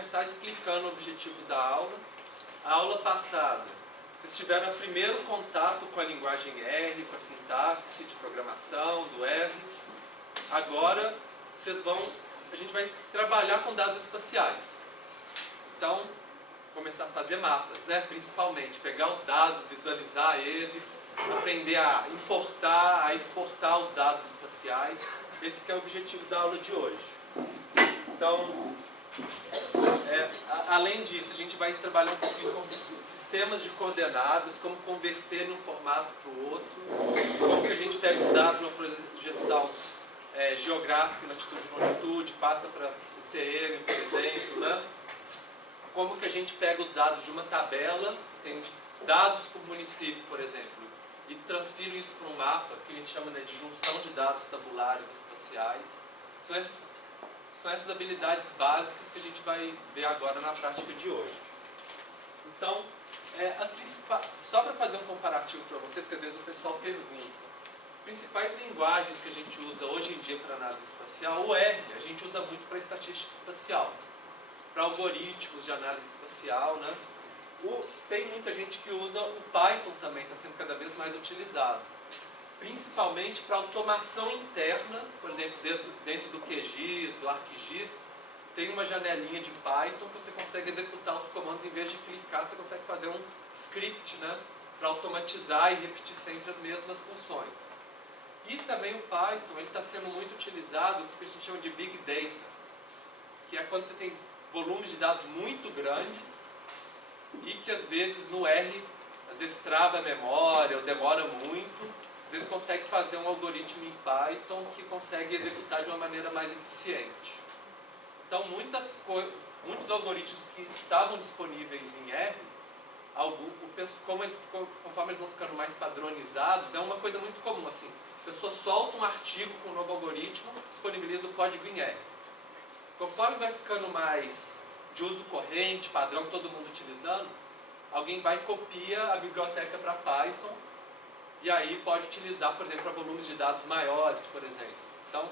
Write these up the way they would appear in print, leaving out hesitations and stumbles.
começar explicando o objetivo da aula. A aula passada, vocês tiveram o primeiro contato com a linguagem R, com a sintaxe de programação do R. Agora, a gente vai trabalhar com dados espaciais. Então, começar a fazer mapas, né? Principalmente, pegar os dados, visualizar eles, aprender a importar, a exportar os dados espaciais. Esse que é o objetivo da aula de hoje. Então, além disso, a gente vai trabalhar um pouquinho com sistemas de coordenadas, como converter de um formato para o outro, como que a gente pega um dado numa projeção geográfica, latitude e longitude, passa para o TM, por exemplo, né? Como que a gente pega os dados de uma tabela, tem dados por município, por exemplo, e transfiro isso para um mapa, que a gente chama, né, de junção de dados tabulares espaciais. São essas habilidades básicas que a gente vai ver agora na prática de hoje. Então, só para fazer um comparativo para vocês, que às vezes o pessoal pergunta, as principais linguagens que a gente usa hoje em dia para análise espacial, o R, a gente usa muito para estatística espacial, para algoritmos de análise espacial, né? Tem muita gente que usa o Python também, está sendo cada vez mais utilizado. Principalmente para automação interna, por exemplo, dentro do QGIS, do ArcGIS, tem uma janelinha de Python que você consegue executar os comandos, em vez de clicar, você consegue fazer um script, né, para automatizar e repetir sempre as mesmas funções. E também o Python está sendo muito utilizado no que a gente chama de Big Data, que é quando você tem volumes de dados muito grandes e que às vezes no R, às vezes trava a memória ou demora muito, às vezes consegue fazer um algoritmo em Python que consegue executar de uma maneira mais eficiente. Então muitos algoritmos que estavam disponíveis em R, conforme eles vão ficando mais padronizados, é uma coisa muito comum, assim, a pessoa solta um artigo com um novo algoritmo, disponibiliza o código em R. Conforme vai ficando mais de uso corrente, padrão, todo mundo utilizando, alguém vai e copia a biblioteca para Python e aí pode utilizar, por exemplo, para volumes de dados maiores, por exemplo. Então,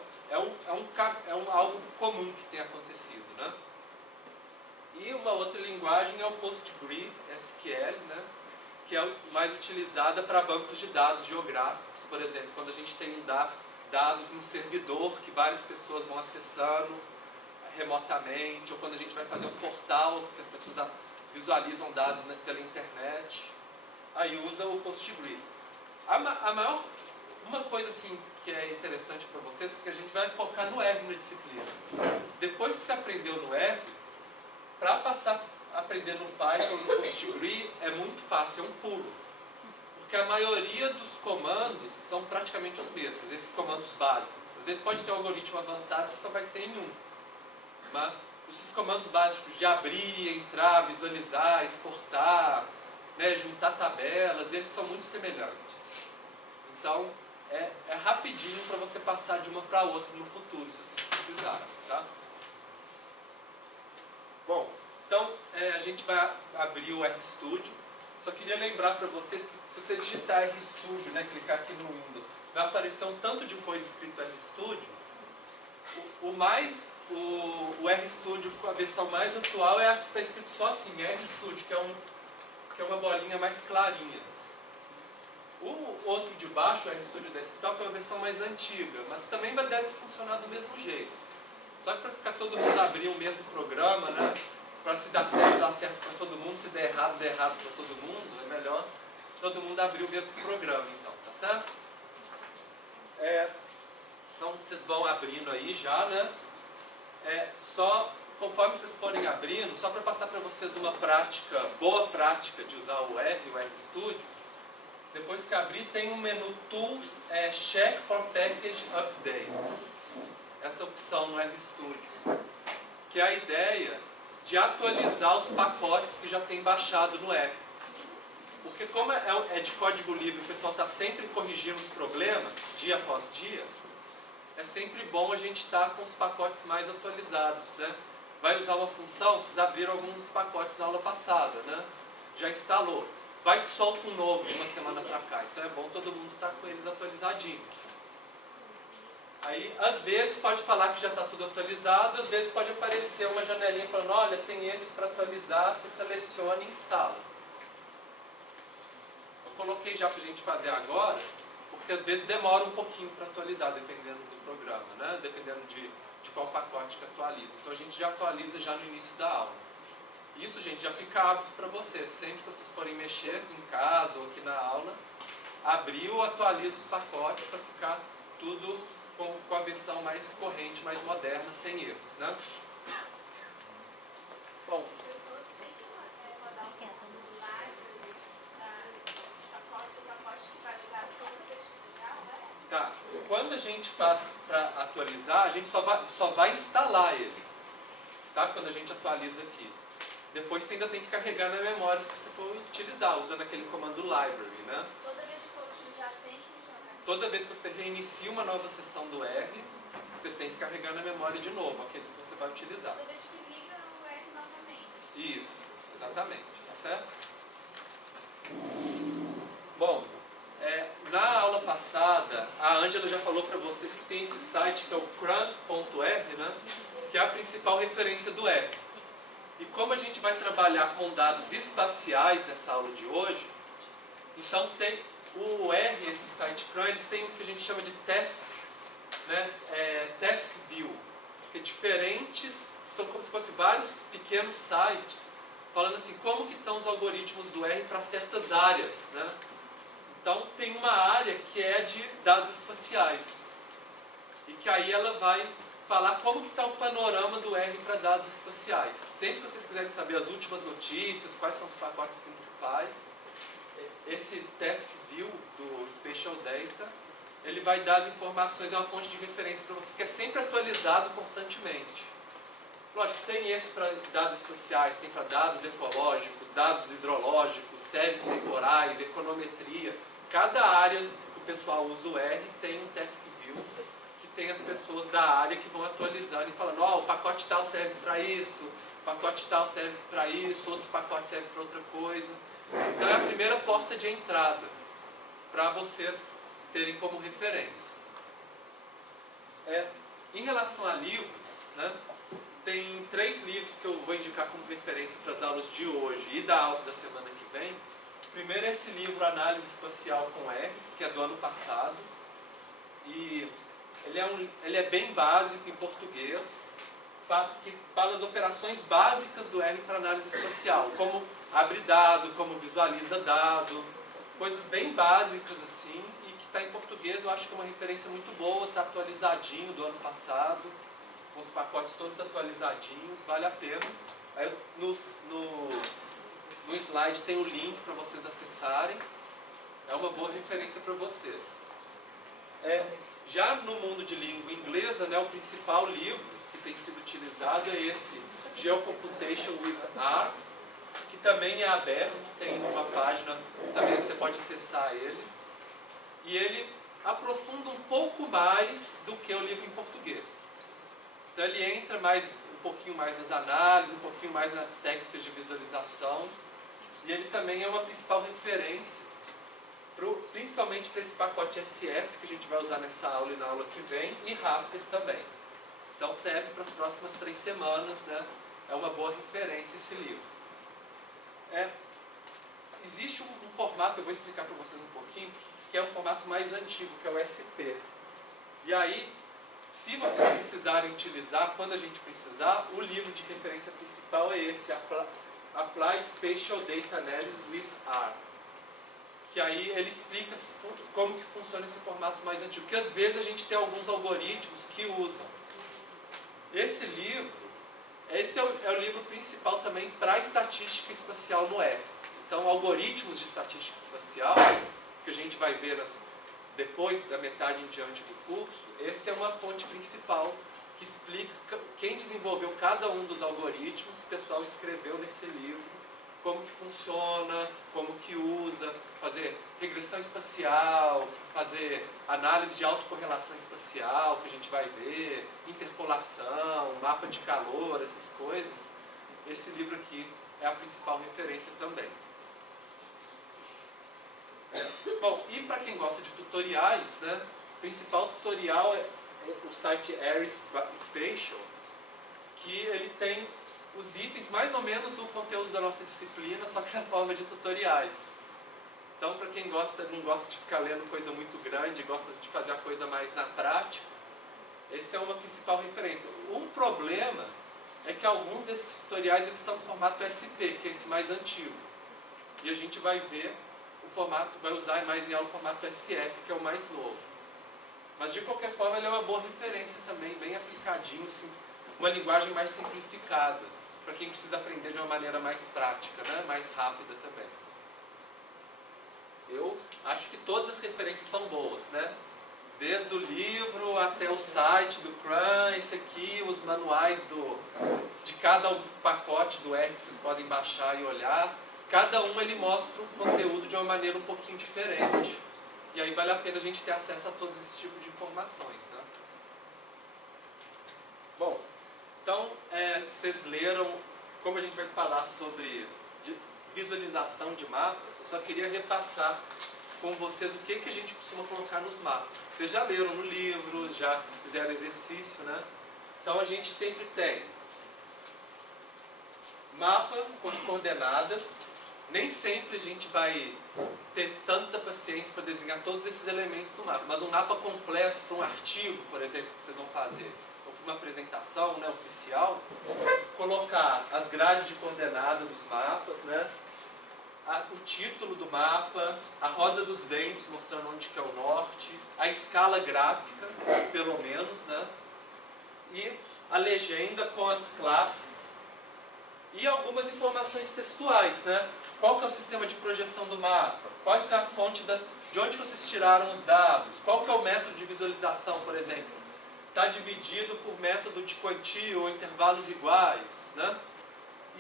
algo comum que tem acontecido, né? E uma outra linguagem é o PostgreSQL, né? Que é mais utilizada para bancos de dados geográficos, por exemplo, quando a gente tem dados num servidor que várias pessoas vão acessando remotamente, ou quando a gente vai fazer um portal que as pessoas visualizam dados pela internet, aí usa o PostgreSQL. Uma coisa assim que é interessante para vocês é que a gente vai focar no R na disciplina. Depois que você aprendeu no R, para passar a aprender no Python ou no PostgreSQL é muito fácil, é um pulo. Porque a maioria dos comandos são praticamente os mesmos, esses comandos básicos. Às vezes pode ter um algoritmo avançado que só vai ter em um. Mas esses comandos básicos de abrir, entrar, visualizar, exportar, né, juntar tabelas, eles são muito semelhantes. Então, é rapidinho para você passar de uma para outra no futuro, se vocês precisarem, tá? Bom, então a gente vai abrir o RStudio. Só queria lembrar para vocês que se você digitar RStudio, né, clicar aqui no Windows, vai aparecer um tanto de coisa escrito RStudio. O RStudio, a versão mais atual, é a que está escrito só assim, RStudio, que é uma bolinha mais clarinha. O outro de baixo, o RStudio Desktop, é uma versão mais antiga, mas também deve funcionar do mesmo jeito. Só que para ficar todo mundo abrir o mesmo programa, né, para se dar certo para todo mundo, se der errado para todo mundo, é melhor todo mundo abrir o mesmo programa, então, tá certo? Então vocês vão abrindo aí já, né? Conforme vocês forem abrindo, só para passar para vocês uma boa prática de usar o RStudio, depois que abrir tem um menu Tools, Check for Package Updates. Essa opção no RStudio, que é a ideia de atualizar os pacotes que já tem baixado no R. Porque como é de código livre, o pessoal está sempre corrigindo os problemas, dia após dia, é sempre bom a gente estar com os pacotes mais atualizados, né? Vai usar uma função, vocês abriram alguns pacotes na aula passada, né? Já instalou. Vai que solta um novo de uma semana para cá, então é bom todo mundo estar com eles atualizadinhos. Aí, às vezes, pode falar que já está tudo atualizado, às vezes pode aparecer uma janelinha falando, olha, tem esses para atualizar, você seleciona e instala. Eu coloquei já para a gente fazer agora, porque às vezes demora um pouquinho para atualizar, dependendo do programa, né? Dependendo de qual pacote que atualiza. Então a gente já atualiza já no início da aula. Isso, gente, já fica hábito para vocês. Sempre que vocês forem mexer em casa ou aqui na aula, abriu, atualiza os pacotes para ficar tudo com a versão mais corrente, mais moderna, sem erros, né? Bom, tá. Quando a gente faz para atualizar, a gente só vai instalar ele, tá? Quando a gente atualiza aqui. Depois você ainda tem que carregar na memória se você for utilizar, usando aquele comando library, né? Toda vez que for utilizar, tem que jogar. Toda vez que você reinicia uma nova sessão do R, você tem que carregar na memória de novo, aqueles que você vai utilizar. Toda vez que liga o R novamente. Isso, exatamente, tá certo? Bom, na aula passada, a Ângela já falou para vocês que tem esse site que é o cran.r, né? Que é a principal referência do R. E como a gente vai trabalhar com dados espaciais nessa aula de hoje, então tem o R, esse site CRAN, eles têm o que a gente chama de task, né? Task view, que é diferentes, são como se fossem vários pequenos sites, falando assim, como que estão os algoritmos do R para certas áreas, né? Então tem uma área que é de dados espaciais, e que aí ela vai falar como que está o panorama do R para dados espaciais. Sempre que vocês quiserem saber as últimas notícias, quais são os pacotes principais, esse Task View do Spatial Data, ele vai dar as informações, é uma fonte de referência para vocês, que é sempre atualizado constantemente. Lógico, tem esse para dados espaciais, tem para dados ecológicos, dados hidrológicos, séries temporais, econometria. Cada área que o pessoal usa o R tem um Task View, tem as pessoas da área que vão atualizando e falando, ó, o pacote tal serve para isso, o pacote tal serve para isso, outro pacote serve para outra coisa. Então é a primeira porta de entrada para vocês terem como referência. Em relação a livros, né, tem 3 livros que eu vou indicar como referência para as aulas de hoje e da aula da semana que vem. O primeiro é esse livro Análise Espacial com R, que é do ano passado. E ele é bem básico em português, que fala das operações básicas do R para análise espacial, como abre dado, como visualiza dado, coisas bem básicas assim, e que está em português. Eu acho que é uma referência muito boa, está atualizadinho do ano passado, com os pacotes todos atualizadinhos, vale a pena. Aí no slide tem o link para vocês acessarem, é uma boa referência para vocês. Já no mundo de língua inglesa, né, o principal livro que tem sido utilizado é esse Geocomputation with R, que também é aberto, tem uma página também que você pode acessar ele. E ele aprofunda um pouco mais do que o livro em português. Então ele entra um pouquinho mais nas análises, um pouquinho mais nas técnicas de visualização. E ele também é uma principal referência, principalmente para esse pacote SF que a gente vai usar nessa aula e na aula que vem, e raster também. Então serve para as próximas 3 semanas, né? É uma boa referência esse livro. Existe um formato, eu vou explicar para vocês um pouquinho, que é um formato mais antigo, que é o SP. E aí, se vocês precisarem utilizar, quando a gente precisar, o livro de referência principal é esse, Applied Spatial Data Analysis with R. Que aí ele explica como que funciona esse formato mais antigo. Porque às vezes a gente tem alguns algoritmos que usam. Esse é o livro principal também para estatística espacial no R. Então, algoritmos de estatística espacial, que a gente vai ver depois da metade em diante do curso, essa é uma fonte principal que explica quem desenvolveu cada um dos algoritmos, o pessoal escreveu nesse livro, como que funciona, como que usa, fazer regressão espacial, fazer análise de autocorrelação espacial, que a gente vai ver, interpolação, mapa de calor, essas coisas. Esse livro aqui é a principal referência também. Bom, e para quem gosta de tutoriais, né, o principal tutorial o site Ares Spatial, que ele tem os itens, mais ou menos o conteúdo da nossa disciplina, só que na forma de tutoriais. Então, para quem não gosta de ficar lendo coisa muito grande, gosta de fazer a coisa mais na prática, essa é uma principal referência. Um problema é que alguns desses tutoriais eles estão no formato SP, que é esse mais antigo. E a gente vai ver o formato, vai usar mais em aula o formato SF, que é o mais novo. Mas de qualquer forma ele é uma boa referência também, bem aplicadinho, assim, uma linguagem mais simplificada, para quem precisa aprender de uma maneira mais prática, né? Mais rápida também. Eu acho que todas as referências são boas, né? Desde o livro até o site do CRAN, esse aqui, os manuais de cada pacote do R que vocês podem baixar e olhar. Cada um ele mostra o conteúdo de uma maneira um pouquinho diferente. E aí vale a pena a gente ter acesso a todos esses tipos de informações, né? Bom, então vocês leram, como a gente vai falar sobre visualização de mapas, eu só queria repassar com vocês o que a gente costuma colocar nos mapas. Vocês já leram no livro, já fizeram exercício, né? Então a gente sempre tem mapa com as coordenadas. Nem sempre a gente vai ter tanta paciência para desenhar todos esses elementos no mapa, mas um mapa completo para um artigo, por exemplo, que vocês vão fazer, ou para uma apresentação, né, oficial, colocar as grades de coordenada dos mapas, né? O título do mapa, a roda dos ventos mostrando onde que é o norte, a escala gráfica, pelo menos, né? E a legenda com as classes e algumas informações textuais, né? Qual que é o sistema de projeção do mapa? Qual que é a fonte de onde vocês tiraram os dados? Qual que é o método de visualização, por exemplo? Está dividido por método de quantia ou intervalos iguais, né?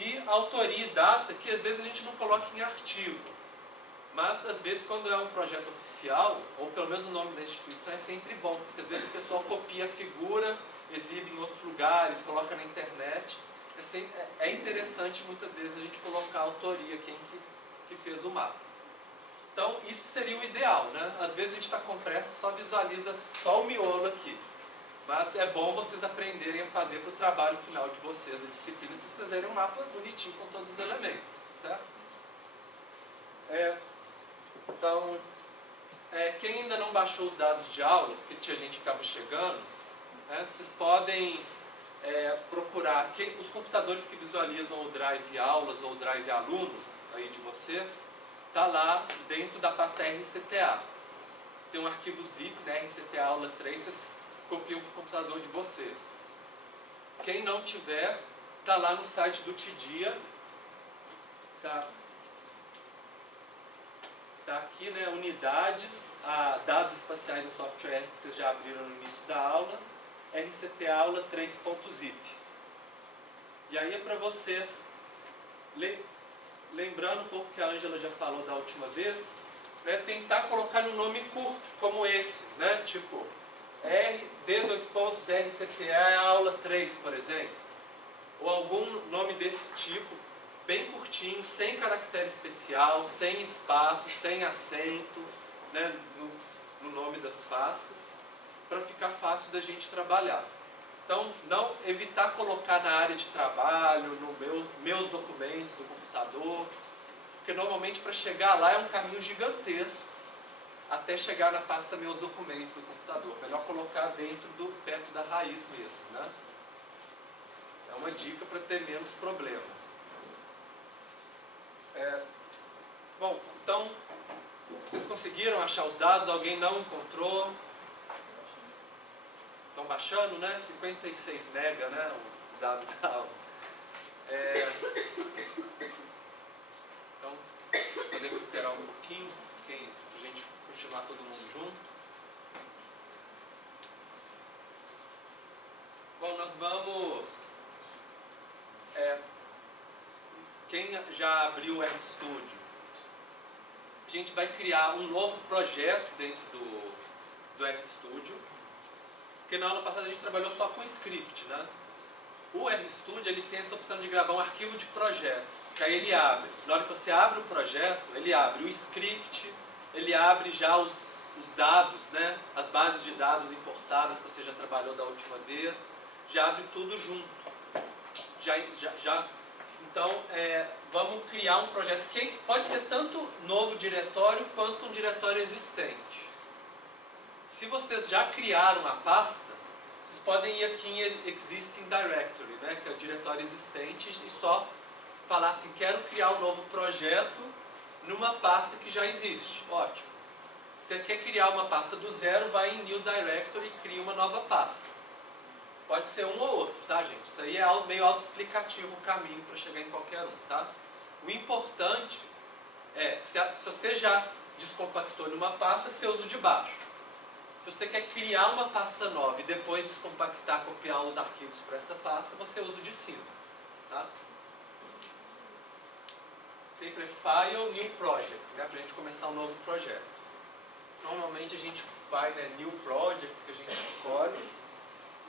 E autoria e data, que às vezes a gente não coloca em artigo. Mas às vezes quando é um projeto oficial, ou pelo menos o nome da instituição, é sempre bom, porque às vezes o pessoal copia a figura, exibe em outros lugares, coloca na internet. É interessante muitas vezes a gente colocar a autoria, quem que fez o mapa. Então isso seria o ideal, né? Às vezes a gente está com pressa, só visualiza só o miolo aqui. Mas é bom vocês aprenderem a fazer para o trabalho final de vocês, da disciplina, se vocês fizerem um mapa bonitinho com todos os elementos, certo? Então, quem ainda não baixou os dados de aula, porque tinha gente que estava chegando, vocês podem procurar os computadores que visualizam o Drive Aulas ou o Drive Alunos aí de vocês, está lá dentro da pasta RCTA. Tem um arquivo zip, né, RCTA Aula 3, vocês copiam para o computador de vocês. Quem não tiver, está lá no site do TIDIA. Tá aqui, né, unidades, dados espaciais do software que vocês já abriram no início da aula, RCTA Aula 3.zip. E aí é para vocês, lembrando um pouco que a Ângela já falou da última vez, né, tentar colocar um nome curto, como esse, né, tipo D2.RCTA Aula 3, por exemplo, ou algum nome desse tipo, bem curtinho, sem caractere especial, sem espaço, sem acento, né, no nome das pastas, para ficar fácil da gente trabalhar. Então, evitar colocar na área de trabalho, no meus documentos do computador, porque normalmente para chegar lá é um caminho gigantesco até chegar na pasta meus documentos do computador. Melhor colocar perto da raiz mesmo, né? É uma dica para ter menos problema. Bom, então, vocês conseguiram achar os dados? Alguém não encontrou? Estão baixando, né? 56 mega, né? Os dados da aula. Então, podemos esperar um pouquinho, para a gente continuar todo mundo junto. Bom, nós vamos... quem já abriu o RStudio, a gente vai criar um novo projeto dentro do RStudio, porque na aula passada a gente trabalhou só com script, né? O RStudio ele tem essa opção de gravar um arquivo de projeto, que aí ele abre. Na hora que você abre o projeto, ele abre o script, ele abre já os os dados, né? As bases de dados importadas que você já trabalhou da última vez, já abre tudo junto. Então, vamos criar um projeto que pode ser tanto novo diretório quanto um diretório existente. Se vocês já criaram a pasta, vocês podem ir aqui em Existing Directory, né, que é o diretório existente, e só falar assim, quero criar um novo projeto numa pasta que já existe. Ótimo. Se você quer criar uma pasta do zero, vai em New Directory e cria uma nova pasta. Pode ser um ou outro, tá, gente? Isso aí é meio autoexplicativo o caminho para chegar em qualquer um, tá? O importante é, se você já descompactou numa pasta, você usa o de baixo. Se você quer criar uma pasta nova e depois descompactar, copiar os arquivos para essa pasta, você usa o de cima, tá? Sempre é File, New Project, né? Para a gente começar um novo projeto. Normalmente a gente vai, né, New Project, que a gente escolhe,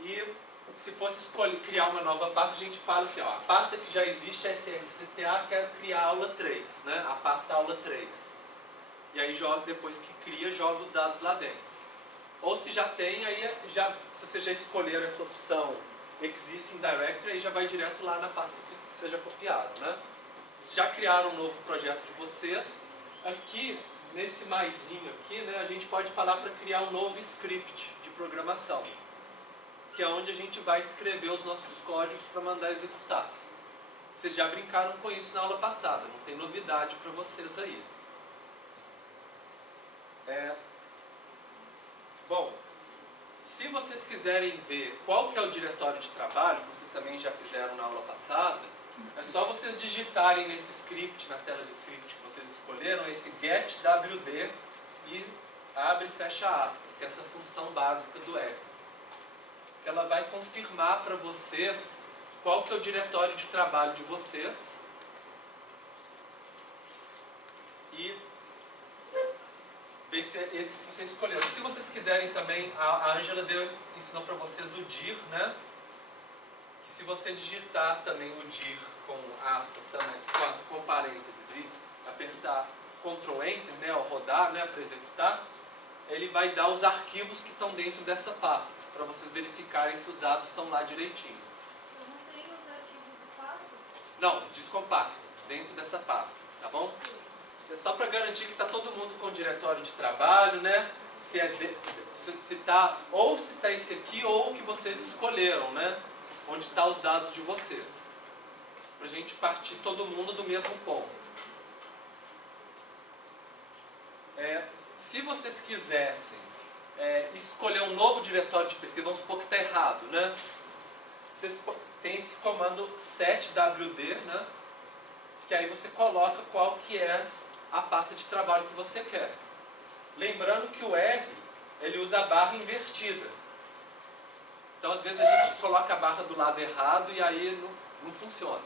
e se fosse criar uma nova pasta, a gente fala assim, ó, a pasta que já existe é SRCTA, quero criar a aula 3, né? A pasta aula 3. E aí depois que cria, joga os dados lá dentro. Ou se já tem, aí se você já escolher essa opção Existing Directory, aí já vai direto lá na pasta que seja copiado, né? Se já criaram um novo projeto de vocês, aqui, nesse maisinho aqui, né, a gente pode falar para criar um novo script de programação, que é onde a gente vai escrever os nossos códigos para mandar executar. Vocês já brincaram com isso na aula passada, não tem novidade para vocês aí. Bom, se vocês quiserem ver qual que é o diretório de trabalho, que vocês também já fizeram na aula passada, é só vocês digitarem nesse script, na tela de script que vocês escolheram, esse getWD e abre e fecha aspas, que é essa função básica do R. Ela vai confirmar para vocês qual que é o diretório de trabalho de vocês e ver se é esse que vocês escolheram. Se vocês quiserem também, a Ângela ensinou para vocês o dir, né? Que se você digitar também o dir com aspas também, com parênteses e apertar Ctrl Enter, né, ao rodar, né, para executar, ele vai dar os arquivos que estão dentro dessa pasta, para vocês verificarem se os dados estão lá direitinho. Eu não tenho os arquivos separados? Não, descompacta, dentro dessa pasta, tá bom? É só para garantir que está todo mundo com o diretório de trabalho, né? Se está esse aqui ou o que vocês escolheram, né? Onde está os dados de vocês. Para a gente partir todo mundo do mesmo ponto. Se vocês quisessem escolher um novo diretório de pesquisa, vamos supor que está errado, né? Vocês têm esse comando setwd, né? Que aí você coloca qual que é a pasta de trabalho que você quer. Lembrando que o R, ele usa a barra invertida. Então, às vezes, a gente coloca a barra do lado errado e aí não funciona.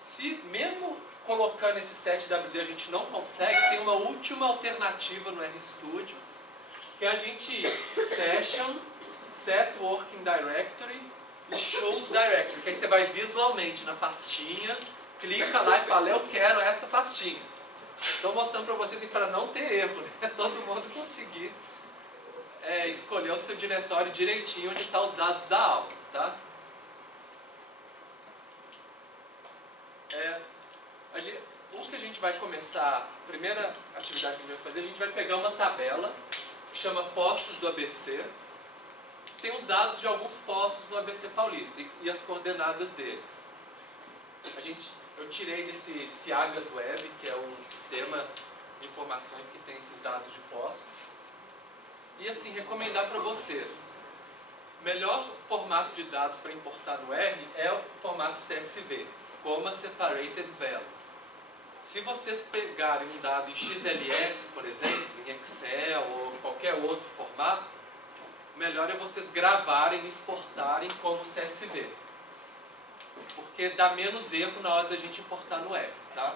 Se mesmo colocando esse setwd a gente não consegue, tem uma última alternativa no RStudio, que é a gente ir Session, Set Working Directory e Shows Directory, que aí você vai visualmente na pastinha, clica lá e fala, eu quero essa pastinha. Estou mostrando para vocês para não ter erro, né? Todo mundo conseguir escolher o seu diretório direitinho onde estão os dados da aula, tá? O que a gente vai começar, a primeira atividade que a gente vai fazer, a gente vai pegar uma tabela que chama Postos do ABC. Tem os dados de alguns postos no ABC Paulista e as coordenadas deles. Eu tirei desse Ciagas Web, que é um sistema de informações que tem esses dados de postos. E assim, recomendar para vocês, o melhor formato de dados para importar no R é o formato CSV, Comma Separated Values. Se vocês pegarem um dado em XLS, por exemplo, em Excel ou qualquer outro formato, o melhor é vocês gravarem e exportarem como CSV. Porque dá menos erro na hora da gente importar no R, tá?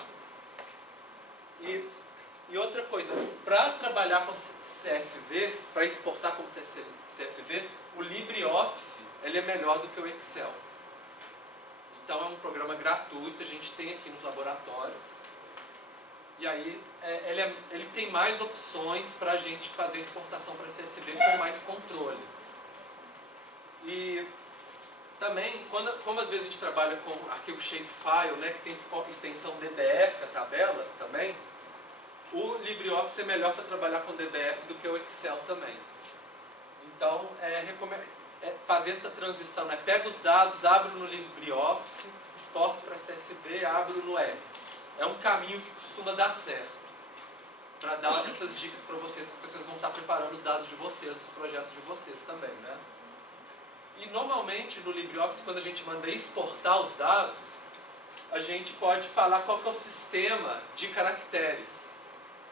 E outra coisa, para trabalhar com CSV, para exportar como CSV, o LibreOffice ele é melhor do que o Excel. Então é um programa gratuito, a gente tem aqui nos laboratórios. E aí ele tem mais opções para a gente fazer exportação para CSV com mais controle. E também, como às vezes a gente trabalha com arquivo shapefile, né, que tem extensão DBF, a tabela também, o LibreOffice é melhor para trabalhar com DBF do que o Excel também. Então, fazer essa transição, né? Pega os dados, abre no LibreOffice, exporta para CSV, abre no R. É um caminho que costuma dar certo. Para dar essas dicas para vocês, porque vocês vão estar preparando os dados de vocês, os projetos de vocês também, né? E normalmente no LibreOffice, quando a gente manda exportar os dados, a gente pode falar qual que é o sistema de caracteres.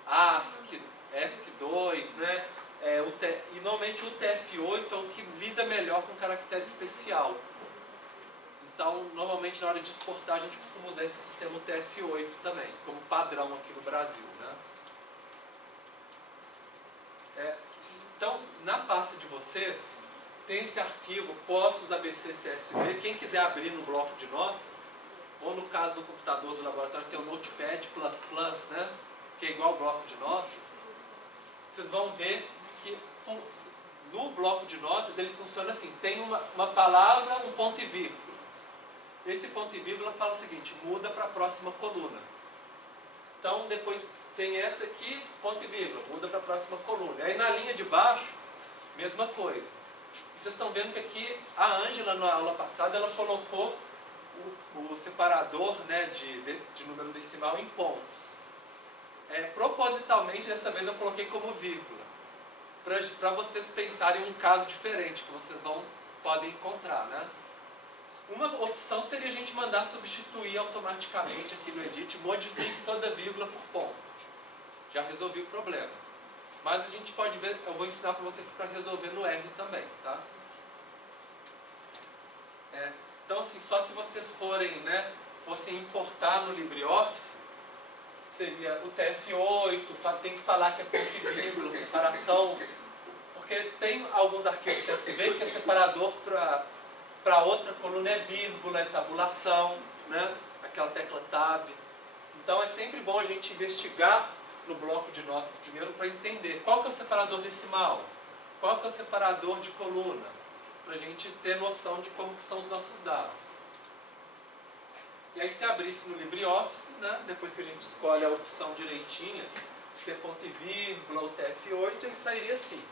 ASCII, ESC2, né? E normalmente o UTF-8 é o que lida melhor com caractere especial. Então, normalmente na hora de exportar, a gente costuma usar esse sistema UTF-8 também, como padrão aqui no Brasil, né? Então, na pasta de vocês, tem esse arquivo postos ABC CSV. Quem quiser abrir no bloco de notas, ou no caso do computador do laboratório, tem o Notepad++, né? Que é igual ao bloco de notas. Vocês vão ver que no bloco de notas ele funciona assim, tem uma palavra, um ponto e vírgula. Esse ponto e vírgula fala o seguinte, muda para a próxima coluna. Então depois tem essa aqui, ponto e vírgula, muda para a próxima coluna. Aí na linha de baixo, mesma coisa. E vocês estão vendo que aqui a Ângela na aula passada ela colocou o separador, né, de número decimal em pontos. Propositalmente dessa vez eu coloquei como vírgula. Para vocês pensarem em um caso diferente que vocês podem encontrar, né? Uma opção seria a gente mandar substituir automaticamente aqui no Edit, modifique toda vírgula por ponto. Já resolvi o problema. Mas a gente pode ver, eu vou ensinar para vocês para resolver no R também, tá? Então assim, só se vocês fossem importar no LibreOffice, seria o TF8, tem que falar que é ponto e vírgula, separação, porque tem alguns arquivos CSV que é separador para outra coluna é vírgula, é tabulação, né? Aquela tecla tab. Então é sempre bom a gente investigar no bloco de notas primeiro para entender qual que é o separador decimal, qual que é o separador de coluna, para a gente ter noção de como que são os nossos dados. E aí se abrisse no LibreOffice, né, depois que a gente escolhe a opção direitinha, ser ponto e vírgula ou TF8, ele sairia assim.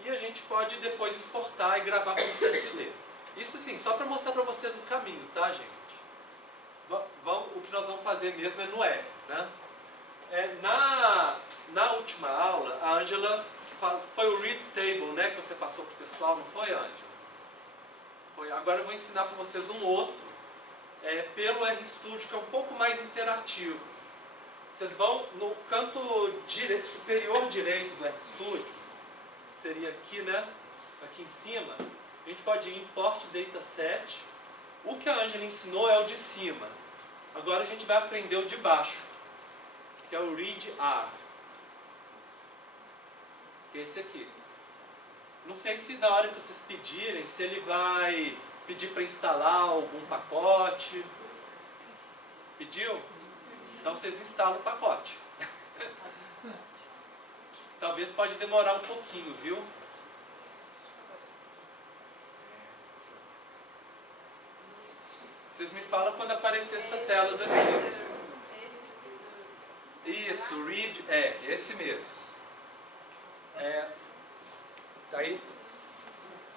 E a gente pode depois exportar e gravar como CSV. Isso sim, só para mostrar para vocês o caminho, tá, gente? O que nós vamos fazer mesmo é no R, né? Na última aula, a Ângela, foi o Read Table, né, que você passou para o pessoal, não foi, Ângela? Foi. Agora eu vou ensinar para vocês um outro, pelo RStudio, que é um pouco mais interativo. Vocês vão no canto superior direito do RStudio, seria aqui, né? Aqui em cima, a gente pode ir em Import Dataset. O que a Ângela ensinou é o de cima. Agora a gente vai aprender o de baixo, que é o Read R, que é esse aqui. Não sei se na hora que vocês pedirem, se ele vai pedir para instalar algum pacote. Pediu? Então vocês instalam o pacote. Talvez pode demorar um pouquinho, viu? Vocês me falam quando aparecer essa tela daqui. Isso, read, esse mesmo.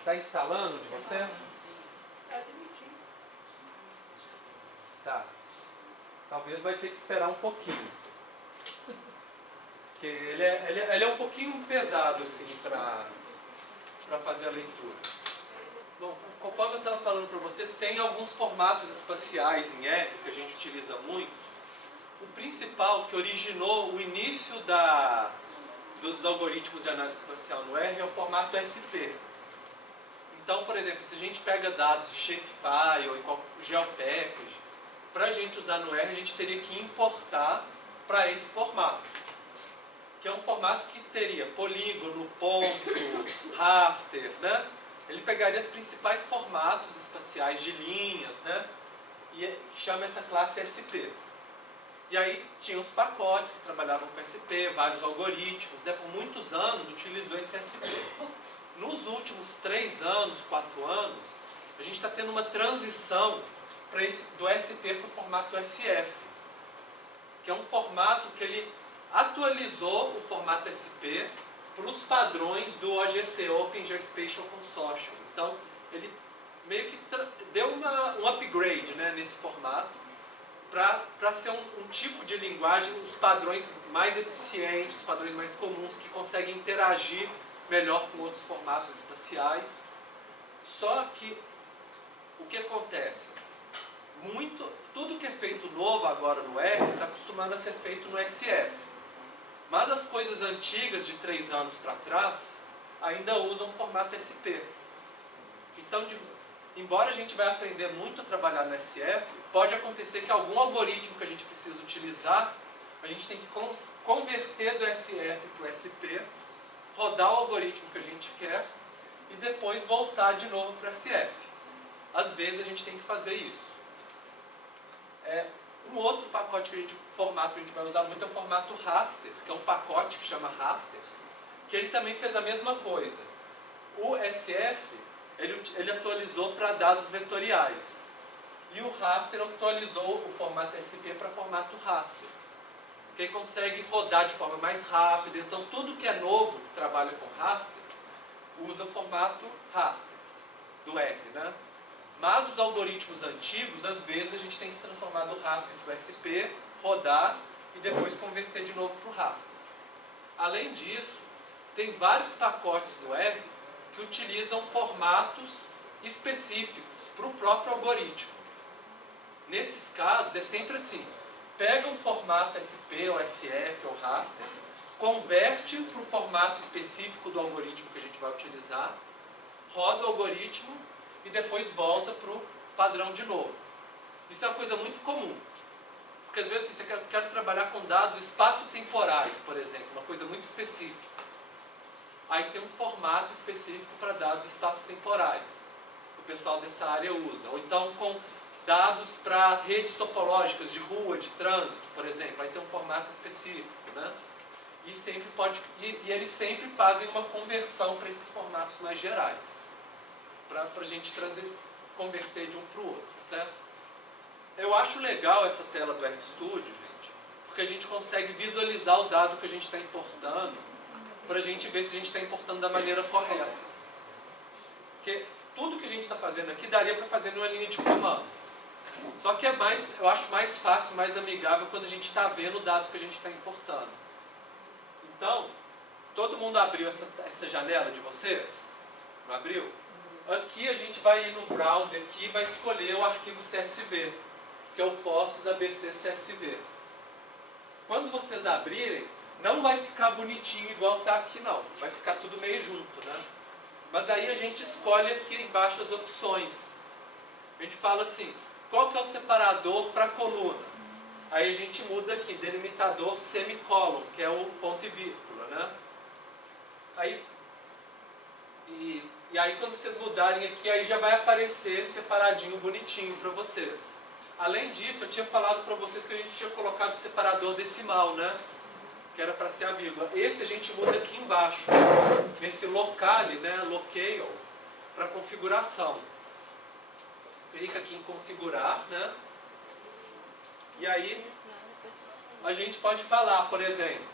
Tá instalando de você? Tá. Talvez vai ter que esperar um pouquinho. Porque ele é um pouquinho pesado assim para fazer a leitura. Bom, conforme eu estava falando para vocês, tem alguns formatos espaciais em R que a gente utiliza muito. O principal que originou o início dos algoritmos de análise espacial no R é o formato SP. Então, por exemplo, se a gente pega dados de Shapefile ou GeoPackage, para a gente usar no R, a gente teria que importar para esse formato. Que é um formato que teria polígono, ponto, raster, né? Ele pegaria os principais formatos espaciais de linhas, né? E chama essa classe SP. E aí tinha os pacotes que trabalhavam com SP, vários algoritmos, né? Por muitos anos utilizou esse SP. Nos últimos 3 anos, 4 anos, a gente está tendo uma transição do SP para o formato SF, que é um formato que ele atualizou o formato SP para os padrões do OGC, Open Geospatial Consortium. Então, ele meio que deu um upgrade, né, nesse formato, para ser um tipo de linguagem, os padrões mais eficientes, os padrões mais comuns, que conseguem interagir melhor com outros formatos espaciais. Só que, o que acontece? Tudo que é feito novo agora no R está acostumado a ser feito no SF. Mas as coisas antigas de 3 anos para trás ainda usam o formato SP. Então, embora a gente vai aprender muito a trabalhar no SF, pode acontecer que algum algoritmo que a gente precisa utilizar, a gente tem que converter do SF para o SP, rodar o algoritmo que a gente quer e depois voltar de novo para o SF. Às vezes a gente tem que fazer isso. Um outro formato que a gente vai usar muito é o formato raster, que é um pacote que chama raster, que ele também fez a mesma coisa. O SF, ele atualizou para dados vetoriais. E o raster atualizou o formato SP para formato raster, que aí consegue rodar de forma mais rápida. Então, tudo que é novo, que trabalha com raster, usa o formato raster, do R, né? Mas os algoritmos antigos, às vezes, a gente tem que transformar do raster para o SP, rodar e depois converter de novo para o raster. Além disso, tem vários pacotes do R que utilizam formatos específicos para o próprio algoritmo. Nesses casos, é sempre assim. Pega um formato SP, ou SF, ou raster, converte para o formato específico do algoritmo que a gente vai utilizar, roda o algoritmo e depois volta para o padrão de novo. Isso é uma coisa muito comum. Porque às vezes você quer trabalhar com dados espaço-temporais, por exemplo, uma coisa muito específica. Aí tem um formato específico para dados espaço-temporais, que o pessoal dessa área usa. Ou então com dados para redes topológicas de rua, de trânsito, por exemplo. Aí tem um formato específico, né? E eles sempre fazem uma conversão para esses formatos mais gerais, para a gente converter de um para o outro, certo? Eu acho legal essa tela do RStudio, gente, porque a gente consegue visualizar o dado que a gente está importando, para a gente ver se a gente está importando da maneira correta. Porque tudo que a gente está fazendo aqui daria para fazer numa linha de comando. Só que eu acho mais fácil, mais amigável quando a gente está vendo o dado que a gente está importando. Então, todo mundo abriu essa janela de vocês? Não abriu? Aqui a gente vai ir no browser aqui e vai escolher o arquivo CSV, que é o Poços ABC CSV. Quando vocês abrirem, não vai ficar bonitinho igual está aqui não, vai ficar tudo meio junto, né? Mas aí a gente escolhe aqui embaixo as opções. A gente fala assim, qual que é o separador para a coluna? Aí a gente muda aqui, delimitador semicolon, que é o ponto e vírgula, né? E aí quando vocês mudarem aqui, aí já vai aparecer separadinho, bonitinho para vocês. Além disso, eu tinha falado para vocês que a gente tinha colocado o separador decimal, né? Que era para ser a vírgula. Esse a gente muda aqui embaixo, nesse locale, né? Locale, para configuração. Clica aqui em configurar, né? E aí a gente pode falar, por exemplo,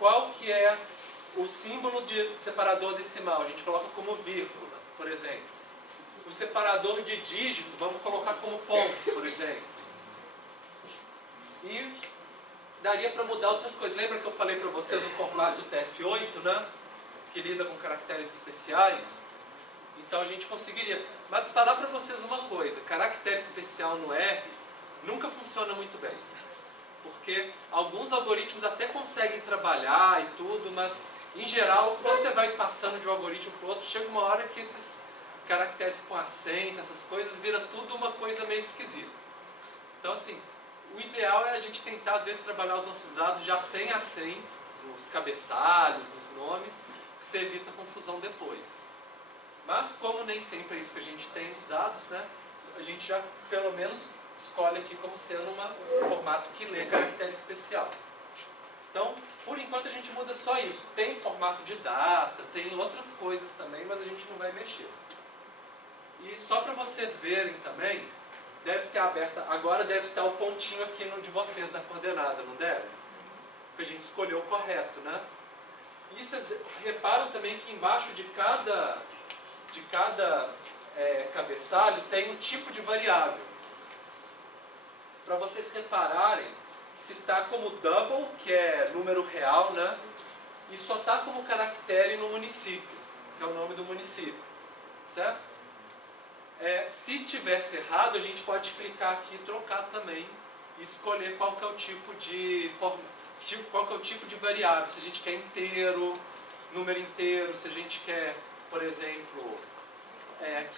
qual que é o símbolo de separador decimal. A gente coloca como vírgula, por exemplo. O separador de dígito, vamos colocar como ponto, por exemplo. E daria para mudar outras coisas. Lembra que eu falei para vocês o formato TF8, né? Que lida com caracteres especiais? Então a gente conseguiria. Mas falar para vocês uma coisa, caractere especial no R nunca funciona muito bem. Porque alguns algoritmos até conseguem trabalhar e tudo, mas em geral, quando você vai passando de um algoritmo para o outro, chega uma hora que esses caracteres com acento, essas coisas, vira tudo uma coisa meio esquisita. Então assim, o ideal é a gente tentar às vezes trabalhar os nossos dados já sem acento, nos cabeçalhos, nos nomes, que você evita confusão depois. Mas como nem sempre é isso que a gente tem nos dados, né, a gente já pelo menos escolhe aqui como sendo um formato que lê caractere especial. Então, por enquanto a gente muda só isso. Tem formato de data, tem outras coisas também, mas a gente não vai mexer. E só para vocês verem também, deve ter aberta, agora deve estar o pontinho aqui no de vocês na coordenada, não deve? Porque a gente escolheu o correto, né? E vocês reparam também que embaixo de cada cabeçalho tem o tipo de variável. Para vocês repararem, se está como double, que é número real, né? E só está como caractere no município, que é o nome do município. Certo? Se tivesse errado, a gente pode clicar aqui e trocar também. E escolher qual que é o tipo de variável. Se a gente quer inteiro, número inteiro, se a gente quer, por exemplo,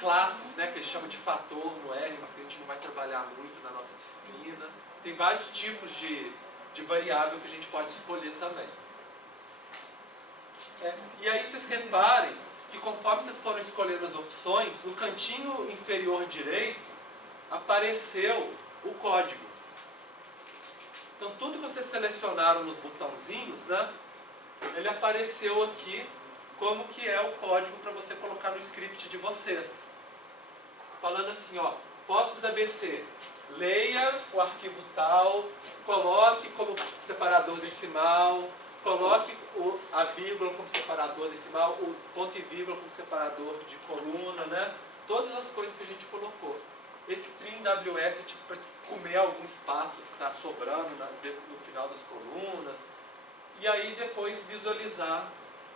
classes, né, que eles chamam de fator no R, mas que a gente não vai trabalhar muito na nossa disciplina. Tem vários tipos de variável que a gente pode escolher também. E aí vocês reparem que conforme vocês foram escolhendo as opções, no cantinho inferior direito apareceu o código. Então tudo que vocês selecionaram nos botãozinhos, né, ele apareceu aqui como que é o código para você colocar no script de vocês. Falando assim, ó, postos ABC, leia o arquivo tal, coloque como separador decimal, coloque a vírgula como separador decimal, o ponto e vírgula como separador de coluna, né? Todas as coisas que a gente colocou. Esse trim WS é tipo para comer algum espaço que está sobrando no final das colunas. E aí depois visualizar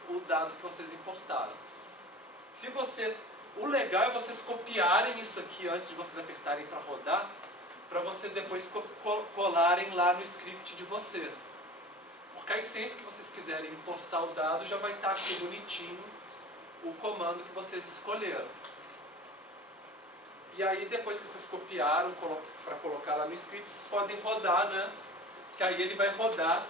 o dado que vocês importaram. O legal é vocês copiarem isso aqui antes de vocês apertarem para rodar, para vocês depois colarem lá no script de vocês. Porque aí sempre que vocês quiserem importar o dado, já vai estar aqui bonitinho o comando que vocês escolheram. E aí depois que vocês copiaram para colocar lá no script, vocês podem rodar, né? Que aí ele vai rodar,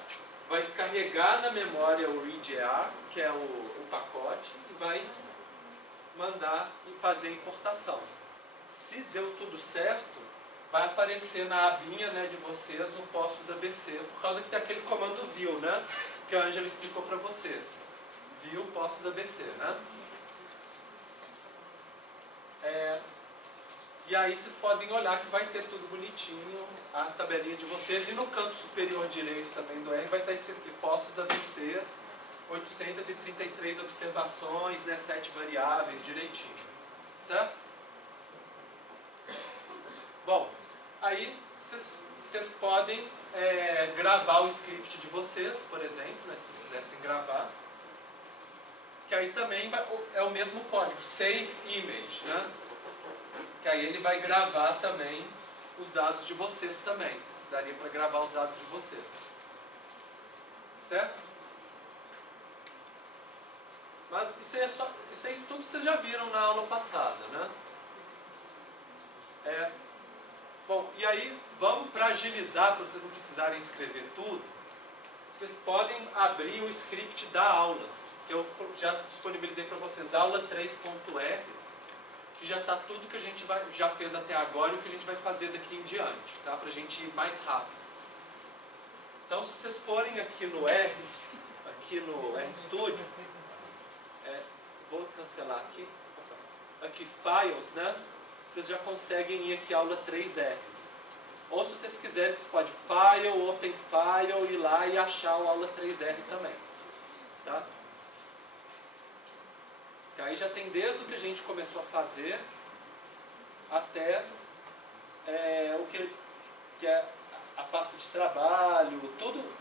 vai carregar na memória o readr, que é o pacote, e vai mandar e fazer a importação. Se deu tudo certo, vai aparecer na abinha, né, de vocês o postos ABC, por causa que tem aquele comando view, né, que a Ângela explicou para vocês. View postos ABC, né? E aí vocês podem olhar que vai ter tudo bonitinho, a tabelinha de vocês, e no canto superior direito também do R vai estar escrito aqui postos ABCs, 833 observações, né, 7 variáveis, direitinho. Certo? Bom, aí vocês podem gravar o script de vocês, por exemplo, né, se vocês quisessem gravar. Que aí também é o mesmo código, save image, né? Que aí ele vai gravar também os dados de vocês também. Daria para gravar os dados de vocês. Certo? Mas isso aí tudo vocês já viram na aula passada, né? Bom, e aí vamos para agilizar, para vocês não precisarem escrever tudo. Vocês podem abrir o script da aula, que eu já disponibilizei para vocês, aula 3.r, que já está tudo que a gente já fez até agora e o que a gente vai fazer daqui em diante, tá? Para a gente ir mais rápido. Então, se vocês forem aqui no RStudio, vou cancelar aqui Files, né? Vocês já conseguem ir aqui aula 3R. Ou se vocês quiserem, vocês podem File, Open File, ir lá e achar o aula 3R também. Tá? Que aí já tem desde o que a gente começou a fazer até o que é a pasta de trabalho,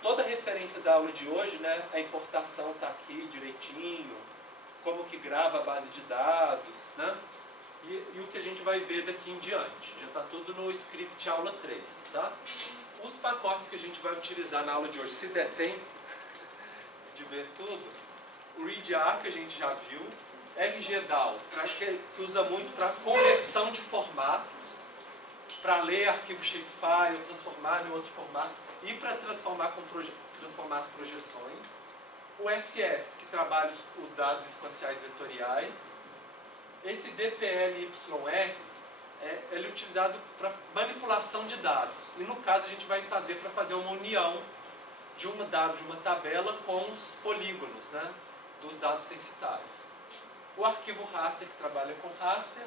toda a referência da aula de hoje, né? A importação está aqui direitinho, como que grava a base de dados, né? E o que a gente vai ver daqui em diante. Já está tudo no script aula 3, tá? Os pacotes que a gente vai utilizar na aula de hoje, se der tempo de ver tudo, o readr que a gente já viu, RGDAO, que usa muito para conversão de formato, para ler arquivo shapefile, transformar em outro formato, e para transformar as projeções. O SF, que trabalha os dados espaciais vetoriais. Esse DPLYR ele é utilizado para manipulação de dados. E no caso a gente vai fazer para fazer uma união de um dado de uma tabela com os polígonos, né, dos dados censitários. O arquivo raster, que trabalha com raster,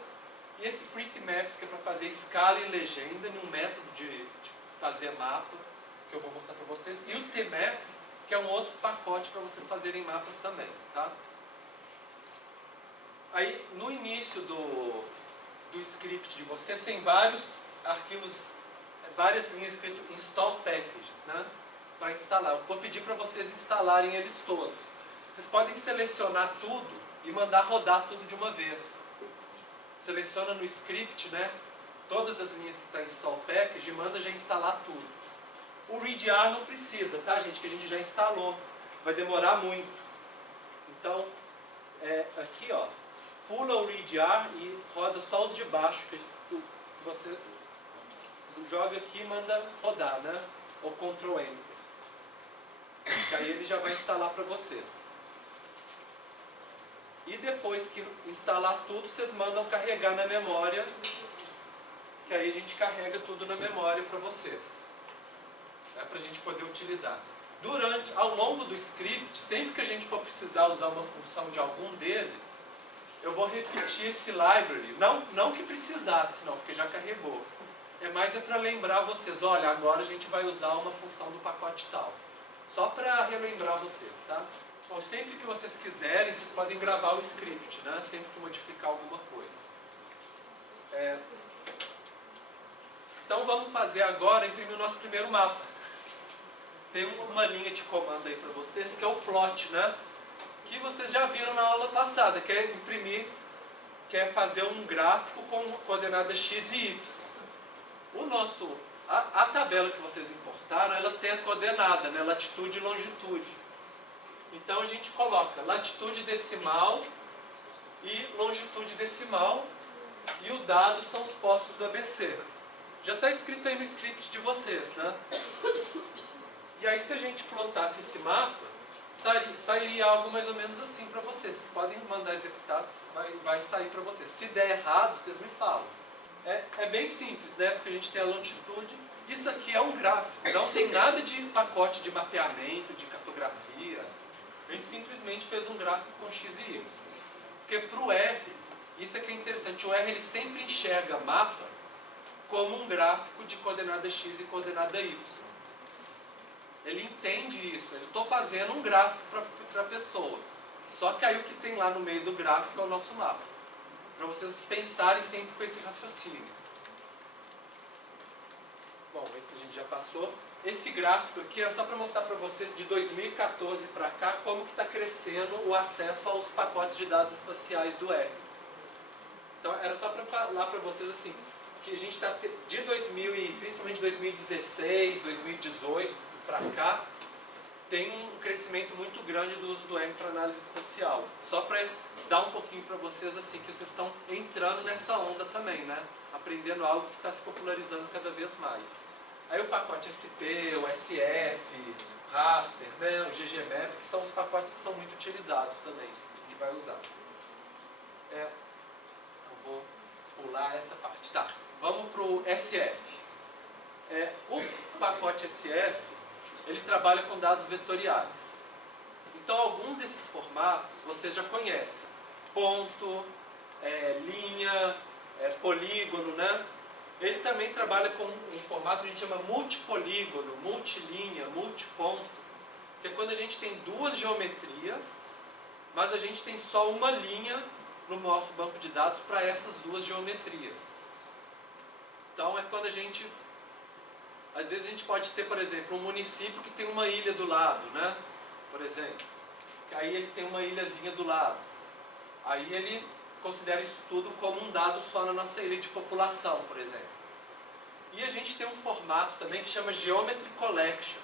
e esse prettymaps, que é para fazer escala e legenda em um método de fazer mapa, que eu vou mostrar para vocês, e o tmap, que é um outro pacote para vocês fazerem mapas também, tá? Aí, no início do script de vocês, tem vários arquivos, várias linhas escritas install packages, né, para instalar. Eu vou pedir para vocês instalarem eles todos. Vocês podem selecionar tudo e mandar rodar tudo de uma vez. Seleciona no script, né, todas as linhas que está em install package e manda já instalar tudo. O readr não precisa, tá, gente, que a gente já instalou. Vai demorar muito. Então, aqui, ó, pula o readr e roda só os de baixo, que você joga aqui e manda rodar, né? Ou Ctrl Enter. Que aí ele já vai instalar para vocês. E depois que instalar tudo, vocês mandam carregar na memória, que aí a gente carrega tudo na memória para vocês. Para a gente poder utilizar. Ao longo do script, sempre que a gente for precisar usar uma função de algum deles, eu vou repetir esse library, não que precisasse, não, porque já carregou. É para lembrar vocês, olha, agora a gente vai usar uma função do pacote tal. Só para relembrar vocês, tá? Então, sempre que vocês quiserem, vocês podem gravar o script, né? Sempre que modificar alguma coisa. Então vamos fazer agora, imprimir o nosso primeiro mapa. Tem uma linha de comando aí para vocês, que é o plot, né? Que vocês já viram na aula passada, que é imprimir, que é fazer um gráfico com coordenadas x e y. A tabela que vocês importaram, ela tem a coordenada, né, latitude e longitude. Então a gente coloca latitude decimal e longitude decimal, e o dado são os postos do ABC. Já está escrito aí no script de vocês, né? E aí, se a gente plotasse esse mapa, sairia algo mais ou menos assim para vocês. Vocês podem mandar executar, vai sair para vocês. Se der errado, vocês me falam. É bem simples, né? Porque a gente tem a longitude. Isso aqui é um gráfico, não tem nada de pacote de mapeamento, de cartografia. A gente simplesmente fez um gráfico com x e y. Porque para o R, isso é que é interessante, o R ele sempre enxerga mapa como um gráfico de coordenada x e coordenada y. Ele entende isso, eu estou fazendo um gráfico para a pessoa. Só que aí o que tem lá no meio do gráfico é o nosso mapa. Para vocês pensarem sempre com esse raciocínio. Bom, esse a gente já passou. Esse gráfico aqui é só para mostrar para vocês de 2014 para cá como que está crescendo o acesso aos pacotes de dados espaciais do R. Então era só para falar para vocês assim, que a gente está de principalmente 2016, 2018 para cá, tem um crescimento muito grande do uso do R para análise espacial. Só para dar um pouquinho para vocês assim, que vocês estão entrando nessa onda também, né? Aprendendo algo que está se popularizando cada vez mais. Aí o pacote SP, o SF, o raster, né? O ggmap, que são os pacotes que são muito utilizados também, que a gente vai usar. Eu vou pular essa parte. Tá, vamos para o SF. O pacote SF, ele trabalha com dados vetoriais. Então, alguns desses formatos vocês já conhecem. Ponto, linha, polígono, né? Ele também trabalha com um formato que a gente chama multipolígono, multilinha, multiponto, que é quando a gente tem duas geometrias, mas a gente tem só uma linha no nosso banco de dados para essas duas geometrias. Então, é quando às vezes a gente pode ter, por exemplo, um município que tem uma ilha do lado, né? Por exemplo. Que aí ele tem uma ilhazinha do lado. Aí ele considera isso tudo como um dado só na nossa ilha de população, por exemplo. E a gente tem um formato também que chama Geometry Collection.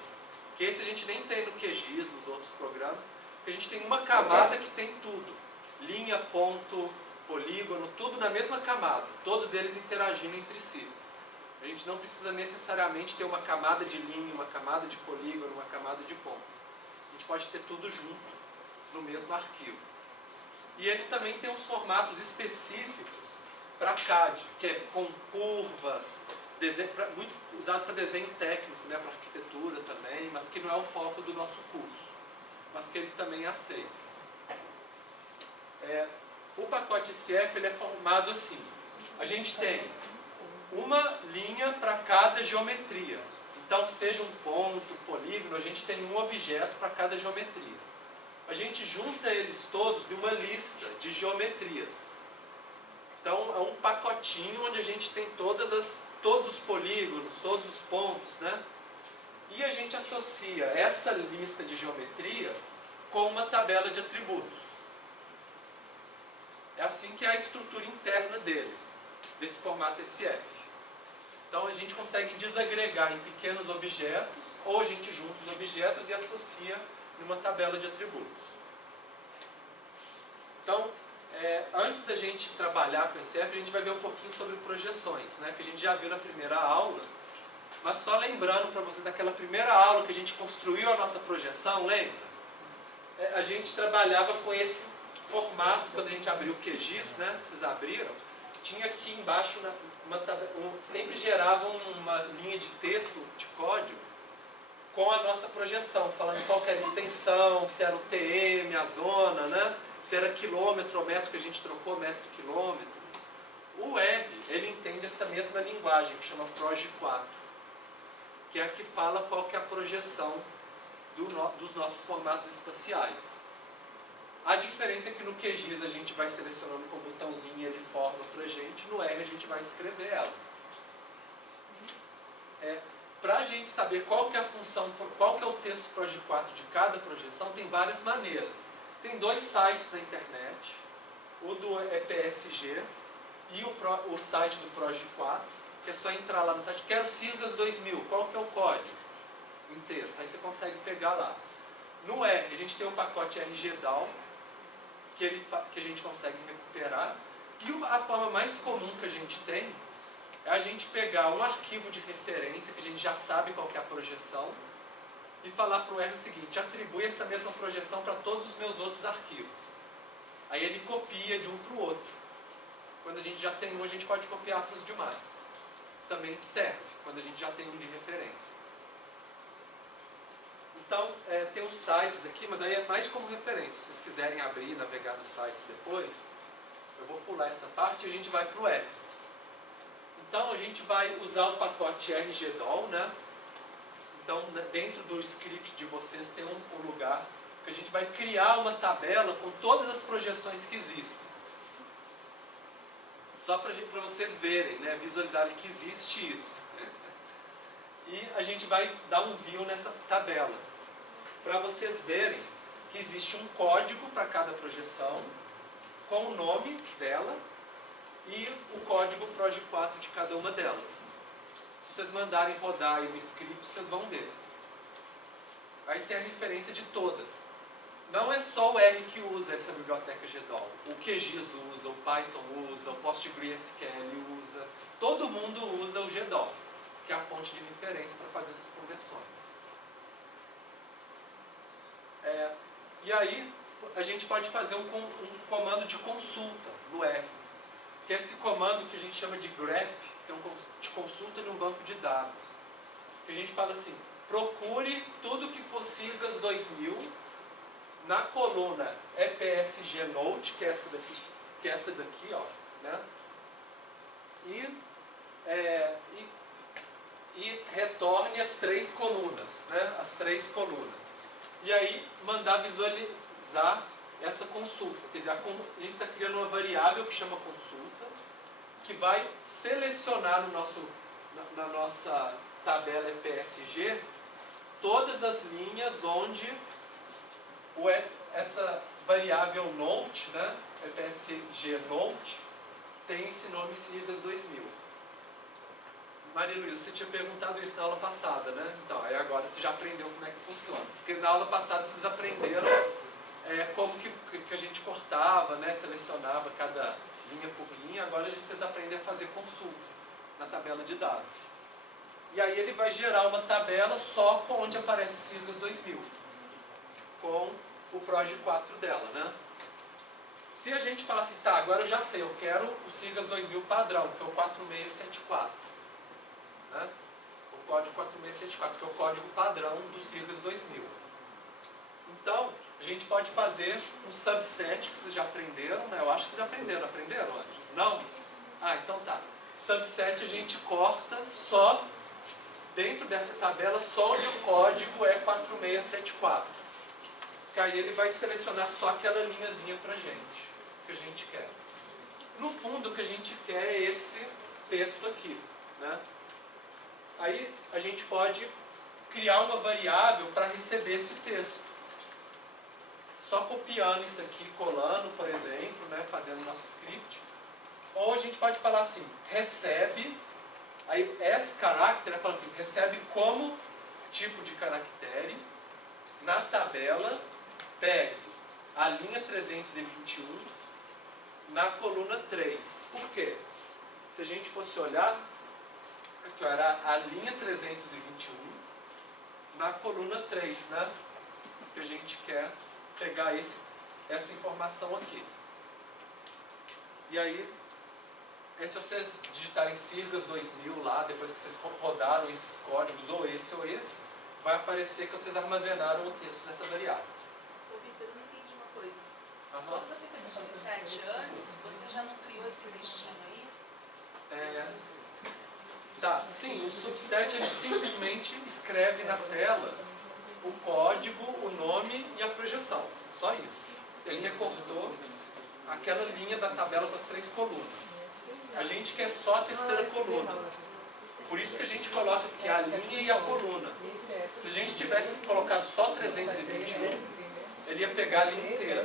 Que esse a gente nem tem no QGIS, nos outros programas. Porque a gente tem uma camada que tem tudo. Linha, ponto, polígono, tudo na mesma camada. Todos eles interagindo entre si. A gente não precisa necessariamente ter uma camada de linha, uma camada de polígono, uma camada de ponto. A gente pode ter tudo junto no mesmo arquivo. E ele também tem uns formatos específicos para CAD, que é com curvas, muito usado para desenho técnico, né, para arquitetura também, mas que não é o foco do nosso curso, mas que ele também aceita. O pacote ICF ele é formado assim, a gente tem uma linha para cada geometria, então seja um ponto, polígono, a gente tem um objeto para cada geometria. A gente junta eles todos em uma lista de geometrias. Então é um pacotinho onde a gente tem todos os polígonos, todos os pontos, né? E a gente associa essa lista de geometria com uma tabela de atributos. É assim que é a estrutura interna dele, desse formato SF. Então a gente consegue desagregar em pequenos objetos, ou a gente junta os objetos e associa em uma tabela de atributos. Então, antes da gente trabalhar com SF, a gente vai ver um pouquinho sobre projeções, né, que a gente já viu na primeira aula. Mas só lembrando para vocês daquela primeira aula que a gente construiu a nossa projeção, lembra? A gente trabalhava com esse formato, quando a gente abriu o QGIS, né, vocês abriram, tinha aqui embaixo, sempre gerava uma linha de texto, de código, com a nossa projeção, falando qual que era a extensão, se era o TM, a zona, né? Se era quilômetro ou metro, que a gente trocou metro e quilômetro. O R, ele entende essa mesma linguagem, que chama Proj4, que é a que fala qual que é a projeção dos nossos formatos espaciais. A diferença é que no QGIS a gente vai selecionando com o botãozinho e ele forma pra gente, no R a gente vai escrever ela. Para a gente saber qual que é a função, qual que é o texto Proj4 de cada projeção, tem várias maneiras. Tem 2 sites na internet, o do EPSG e o site do Proj4, que é só entrar lá no site, quero siglas 2000, qual que é o código em texto, aí você consegue pegar lá. No R, a gente tem o pacote RGDAO, que a gente consegue recuperar, e a forma mais comum que a gente tem é a gente pegar um arquivo de referência, que a gente já sabe qual que é a projeção, e falar para o R o seguinte, atribui essa mesma projeção para todos os meus outros arquivos. Aí ele copia de um para o outro. Quando a gente já tem um, a gente pode copiar para os demais. Também serve, quando a gente já tem um de referência. Então, tem os sites aqui, mas aí é mais como referência. Se vocês quiserem abrir e navegar nos sites depois, eu vou pular essa parte e a gente vai para o R. Então, a gente vai usar o pacote RGDAO, né? Então, dentro do script de vocês tem um lugar que a gente vai criar uma tabela com todas as projeções que existem. Só para vocês verem, né? Visualizarem que existe isso. E a gente vai dar um view nessa tabela, para vocês verem que existe um código para cada projeção, com o nome dela e o código Proj4 de cada uma delas. Se vocês mandarem rodar aí no script, vocês vão ver. Aí tem a referência de todas. Não é só o R que usa essa biblioteca GDAL. O QGIS usa, o Python usa, o PostgreSQL usa. Todo mundo usa o GDAL, que é a fonte de referência para fazer essas conversões. E aí, a gente pode fazer um comando de consulta no R, que é esse comando que a gente chama de grep, que é de consulta num banco de dados. Que a gente fala assim, procure tudo que for siglas 2000 na coluna EPSG Note, que é essa daqui, ó, né? E retorne as 3 colunas, né? As 3 colunas. E aí mandar visualizar essa consulta. Quer dizer, a gente está criando uma variável que chama consulta, que vai selecionar na nossa tabela EPSG todas as linhas onde essa variável note, né, EPSG note, tem esse nome siglas 2000. Maria Luísa, você tinha perguntado isso na aula passada, né? Então, aí agora você já aprendeu como é que funciona. Porque na aula passada vocês aprenderam como que a gente cortava, né, selecionava cada linha por linha. Agora vocês aprendem a fazer consulta na tabela de dados. E aí ele vai gerar uma tabela só onde aparece siglas 2000, com o Proj4 dela, né? Se a gente falar assim, tá, agora eu já sei, eu quero o SIRGAS 2000 padrão, que é o 4674. Né? O código 4674, que é o código padrão do SIRGAS 2000. Então, a gente pode fazer um subset, que vocês já aprenderam, né? Eu acho que vocês aprenderam antes? Não? Ah, então tá. Subset a gente corta só, dentro dessa tabela, só onde o código é 4674. Que aí ele vai selecionar só aquela linhazinha pra gente, que a gente quer. No fundo, o que a gente quer é esse texto aqui, né? Aí a gente pode criar uma variável para receber esse texto. Só copiando isso aqui, colando, por exemplo, né, fazendo nosso script. Ou a gente pode falar assim, recebe, aí esse caráter, fala assim, recebe como tipo de caractere, na tabela, pegue a linha 321 na coluna 3. Por quê? Se a gente fosse olhar, aqui ó, era a linha 321 na coluna 3, né? Que a gente quer pegar essa informação aqui. E aí, se vocês digitarem SIRGAS 2000 lá, depois que vocês rodaram esses códigos, ou esse, vai aparecer que vocês armazenaram o texto nessa variável. Ô, Vitor, eu não entendi uma coisa. Uhum. Quando você fez o subset antes, você já não criou esse textinho aí? Tá, sim, o subset ele simplesmente escreve na tela o código, o nome e a projeção. Só isso. Ele recortou aquela linha da tabela com as 3 colunas. A gente quer só a terceira coluna. Por isso que a gente coloca aqui a linha e a coluna. Se a gente tivesse colocado só 321, ele ia pegar a linha inteira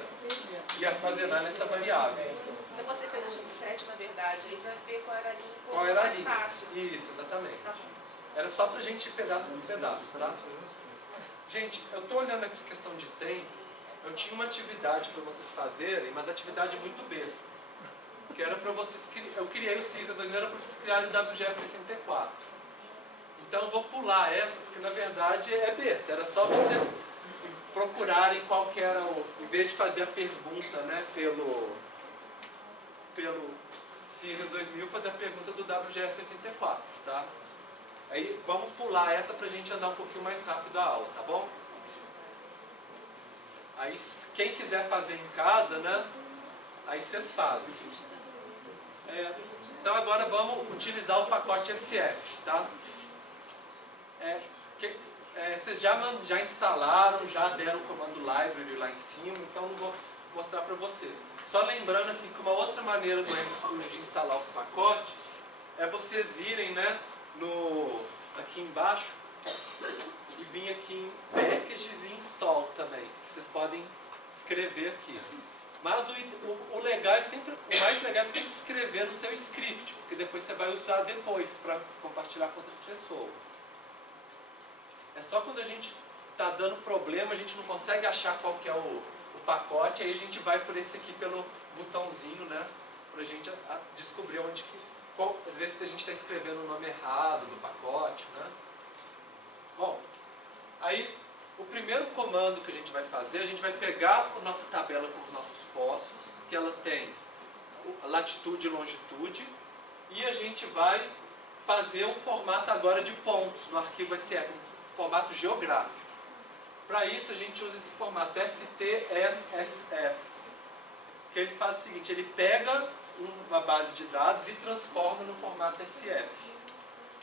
e armazenar nessa variável. Então você fez o subset, na verdade, aí para ver qual era a linha e Qual era a mais linha? fácil. Isso, exatamente. Tá bom. Era só pra gente ir pedaço por pedaço, tá? Gente, eu tô olhando aqui questão de tempo. Eu tinha uma atividade para vocês fazerem, mas atividade muito besta. Que era para vocês... Eu criei o SIRGAS, mas era para vocês criarem o WGS 84. Então eu vou pular essa, porque na verdade é besta. Era só vocês procurarem qual que era o... Em vez de fazer a pergunta, né, pelo SIRGAS 2000, fazer a pergunta do WGS 84, tá? Aí vamos pular essa pra gente andar um pouquinho mais rápido a aula, tá bom? Aí quem quiser fazer em casa, né? Aí vocês fazem. Então agora vamos utilizar o pacote SF, tá? Vocês já instalaram, já deram o comando library lá em cima, então não vou mostrar para vocês. Só lembrando assim que uma outra maneira do RStudio de instalar os pacotes é vocês irem, né, aqui embaixo e vir aqui em packages e install também, que vocês podem escrever aqui. Mas o mais legal é sempre escrever no seu script, porque depois você vai usar depois para compartilhar com outras pessoas. É só quando a gente está dando problema, a gente não consegue achar qual que é o pacote, aí a gente vai por esse aqui pelo botãozinho, né? Para a gente descobrir onde que... Às vezes a gente está escrevendo o nome errado do pacote, né? Bom, aí o primeiro comando que a gente vai fazer, a gente vai pegar a nossa tabela com os nossos poços, que ela tem latitude e longitude, e a gente vai fazer um formato agora de pontos no arquivo SF, um formato geográfico. Para isso a gente usa esse formato STSSF, que ele faz o seguinte, ele pega uma base de dados e transforma no formato SF.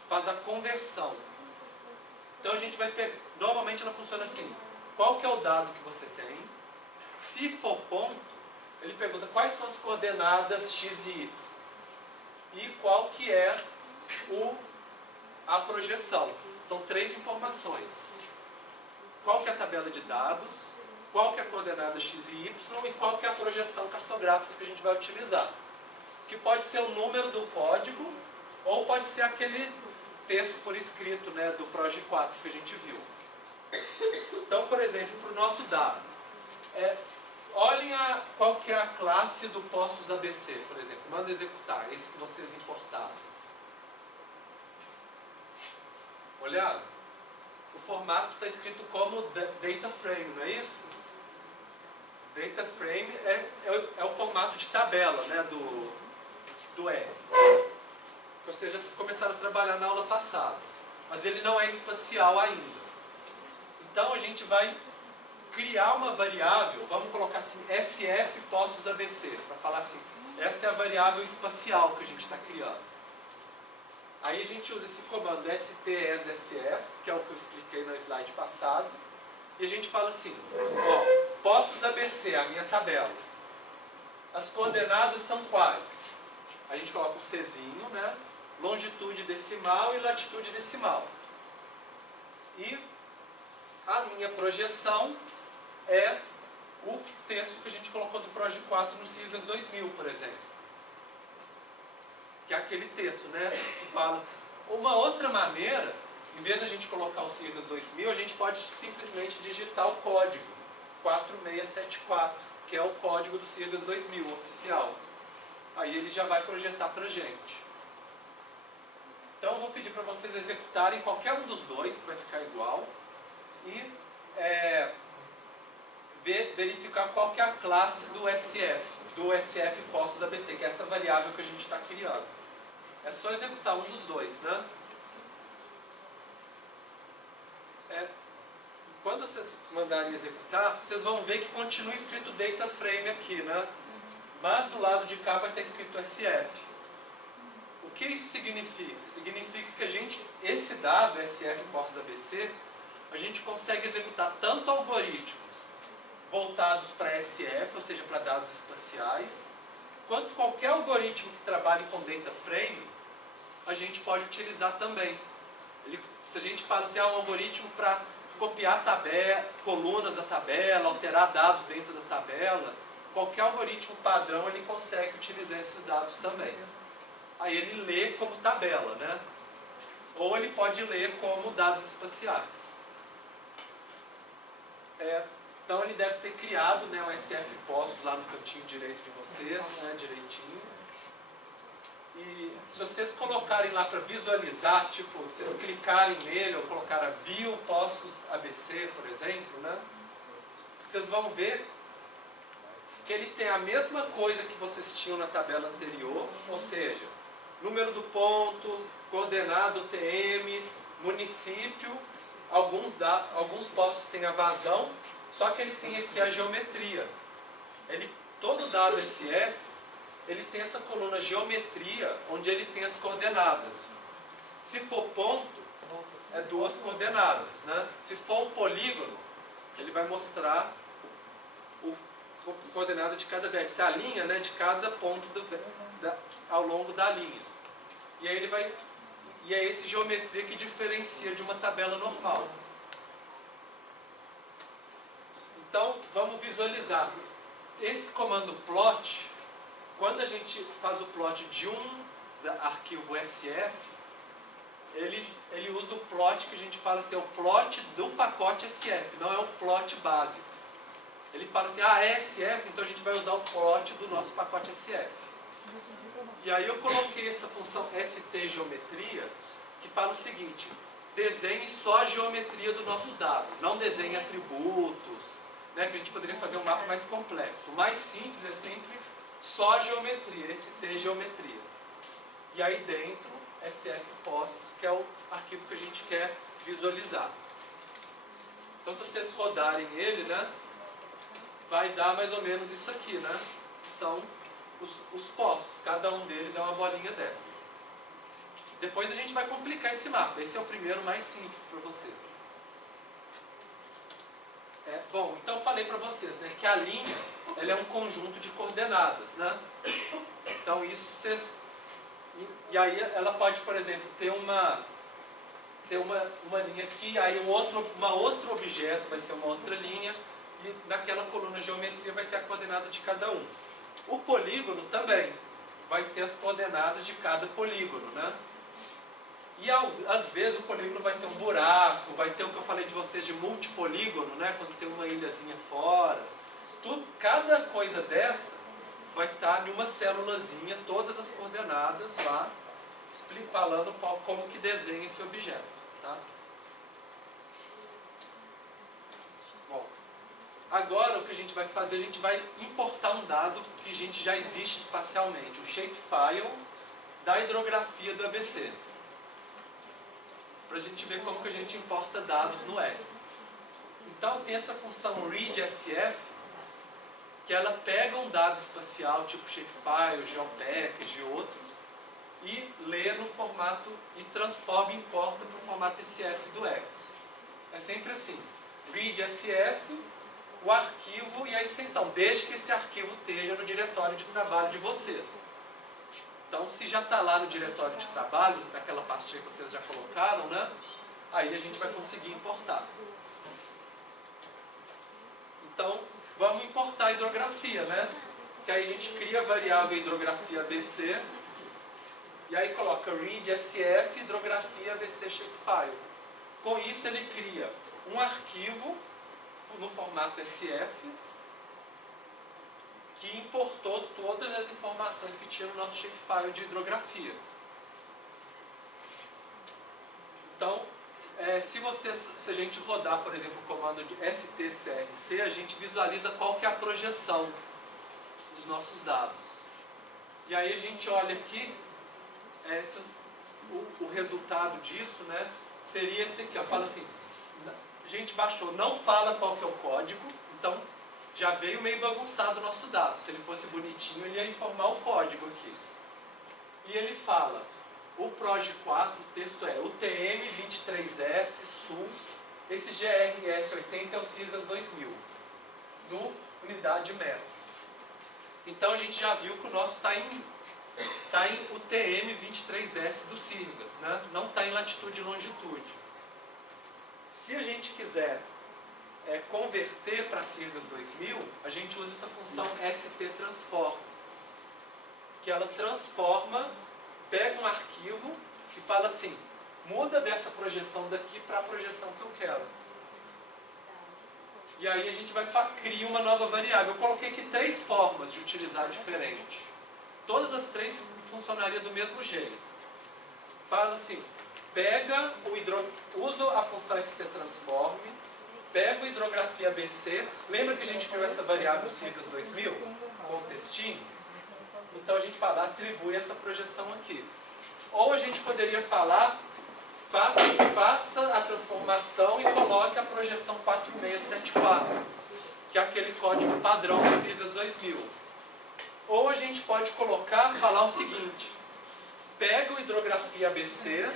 Faz a conversão. Então a gente vai pegar, normalmente ela funciona assim, qual que é o dado que você tem? Se for ponto, ele pergunta quais são as coordenadas x e y. E qual que é a projeção. São 3 informações. Qual que é a tabela de dados, qual que é a coordenada x e y e qual que é a projeção cartográfica que a gente vai utilizar. Que pode ser o número do código ou pode ser aquele texto por escrito, né, do Proj 4 que a gente viu. Então, por exemplo, para o nosso dado, olhem qual que é a classe do Poços ABC, por exemplo. Manda executar, esse que vocês importaram. Olharam? O formato está escrito como data frame, não é isso? Data frame é o formato de tabela, né, do R. Vocês já começaram a trabalhar na aula passada. Mas ele não é espacial ainda. Então a gente vai criar uma variável, vamos colocar assim, SF postos ABC, para falar assim, essa é a variável espacial que a gente está criando. Aí a gente usa esse comando STESSF, que é o que eu expliquei no slide passado, e a gente fala assim, ó, postos ABC, a minha tabela. As coordenadas são quais? A gente coloca o Czinho, né? Longitude decimal e latitude decimal. E a minha projeção é o texto que a gente colocou do Proj 4 no Siglas 2000, por exemplo. Que é aquele texto, né? Que fala. Uma outra maneira, em vez de a gente colocar o Siglas 2000, a gente pode simplesmente digitar o código 4674, que é o código do Siglas 2000, oficial. Aí ele já vai projetar pra gente. Então eu vou pedir para vocês executarem qualquer um dos dois, que vai ficar igual, e verificar qual que é a classe do SF postos ABC, que é essa variável que a gente está criando. É só executar um dos dois, né? Quando vocês mandarem executar, vocês vão ver que continua escrito data frame aqui, né? Mas do lado de cá vai estar escrito SF. O que isso significa? Significa que esse dado, SF postos ABC, a gente consegue executar tanto algoritmos voltados para SF, ou seja, para dados espaciais, quanto qualquer algoritmo que trabalhe com data frame, a gente pode utilizar também. Se a gente fala assim, um algoritmo para copiar colunas da tabela, alterar dados dentro da tabela, qualquer algoritmo padrão ele consegue utilizar esses dados também. Aí ele lê como tabela, né? Ou ele pode ler como dados espaciais. Então ele deve ter criado, né, o SF postos lá no cantinho direito de vocês, né, direitinho. E se vocês colocarem lá para visualizar, tipo, vocês clicarem nele ou colocar a view postos ABC, por exemplo, né, vocês vão ver que ele tem a mesma coisa que vocês tinham na tabela anterior, ou seja, número do ponto, coordenada UTM, município, alguns postos têm a vazão, só que ele tem aqui a geometria. Todo dado SF, ele tem essa coluna geometria, onde ele tem as coordenadas. Se for ponto, é 2 coordenadas, né? Se for um polígono, ele vai mostrar a coordenada de cada vértice, a linha, né, de cada ponto ao longo da linha. E aí e é essa geometria que diferencia de uma tabela normal. Então, vamos visualizar. Esse comando plot, quando a gente faz o plot de um arquivo SF, ele usa o plot que a gente fala assim, é o plot do pacote SF, não é o plot básico. Ele fala assim, é SF, então a gente vai usar o plot do nosso pacote SF. E aí eu coloquei essa função stGeometria, que fala o seguinte, desenhe só a geometria do nosso dado, não desenhe atributos, né, que a gente poderia fazer um mapa mais complexo. O mais simples é sempre só a geometria, stGeometria. E aí dentro, SF postos, que é o arquivo que a gente quer visualizar. Então se vocês rodarem ele, né, vai dar mais ou menos isso aqui, né? São os postos, cada um deles é uma bolinha dessa. Depois a gente vai complicar esse mapa, esse é o primeiro mais simples para vocês. Bom, então eu falei para vocês, né, que a linha ela é um conjunto de coordenadas, né? Então isso vocês... E aí ela pode, por exemplo, ter uma linha aqui, aí um outro objeto vai ser uma outra linha, e naquela coluna geometria vai ter a coordenada de cada um. O polígono também vai ter as coordenadas de cada polígono, né? E às vezes o polígono vai ter um buraco, vai ter o que eu falei de vocês de multipolígono, né? Quando tem uma ilhazinha fora. Cada coisa dessa vai estar em uma célulazinha, todas as coordenadas lá, falando como que desenha esse objeto. Tá? Bom, Agora, o que a gente vai fazer, a gente vai importar um dado que a gente já existe espacialmente, o shapefile da hidrografia do ABC. Para a gente ver como que a gente importa dados no R. Então, tem essa função readsf, que ela pega um dado espacial, tipo shapefile, geopackage e outros, e lê no formato, e transforma e importa para o formato SF do R. É sempre assim, readsf, o arquivo e a extensão, desde que esse arquivo esteja no diretório de trabalho de vocês. Então, se já está lá no diretório de trabalho, naquela pastinha que vocês já colocaram, né? Aí a gente vai conseguir importar. Então, vamos importar a hidrografia, né? Que aí a gente cria a variável hidrografia ABC, e aí coloca readsf hidrografia ABC shapefile. Com isso, ele cria um arquivo no formato SF, que importou todas as informações que tinha no nosso shapefile de hidrografia. Então, se a gente rodar, por exemplo, o comando de stcrc, a gente visualiza qual que é a projeção dos nossos dados. E aí a gente olha aqui, o resultado disso, né, seria esse aqui, ó, fala assim, a gente baixou, não fala qual que é o código, então já veio meio bagunçado o nosso dado. Se ele fosse bonitinho, ele ia informar o código aqui. E ele fala, o PROG4, o texto é UTM-23S, SUL, esse GRS80 é o SIRGAS 2000, no unidade metro. Então a gente já viu que o nosso está em UTM-23S do SIRGAS, né? Não está em latitude e longitude. Se a gente quiser converter para SIRGAS 2000, a gente usa essa função sttransform, que ela transforma, pega um arquivo e fala assim, muda dessa projeção daqui para a projeção que eu quero. E aí a gente vai criar uma nova variável. Eu coloquei aqui 3 formas de utilizar diferente. Todas as 3 funcionariam do mesmo jeito. Fala assim, usa a função sttransform, pega o hidrografia ABC, lembra que a gente criou essa variável SIRGAS 2000 com o textinho? Então a gente fala, atribui essa projeção aqui. Ou a gente poderia falar, faça a transformação e coloque a projeção 4674, que é aquele código padrão do SIRGAS 2000. Ou a gente pode falar o seguinte, pega o hidrografia ABC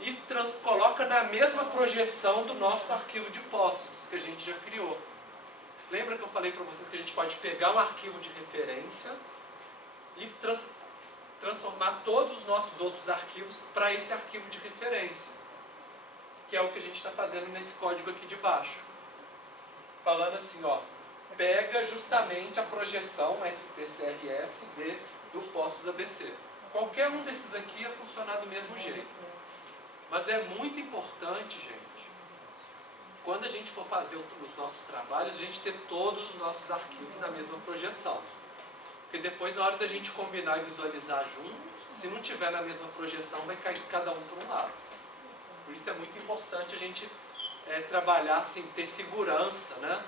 e coloca na mesma projeção do nosso arquivo de postos, que a gente já criou. Lembra que eu falei para vocês que a gente pode pegar um arquivo de referência e transformar todos os nossos outros arquivos para esse arquivo de referência, que é o que a gente está fazendo nesse código aqui de baixo. Falando assim, ó, pega justamente a projeção stcrs do postos ABC. Qualquer um desses aqui ia funcionar do mesmo jeito. Mas é muito importante, gente, quando a gente for fazer os nossos trabalhos, a gente ter todos os nossos arquivos na mesma projeção. Porque depois, na hora da gente combinar e visualizar junto, se não tiver na mesma projeção, vai cair cada um para um lado. Por isso é muito importante a gente trabalhar, assim, ter segurança, né,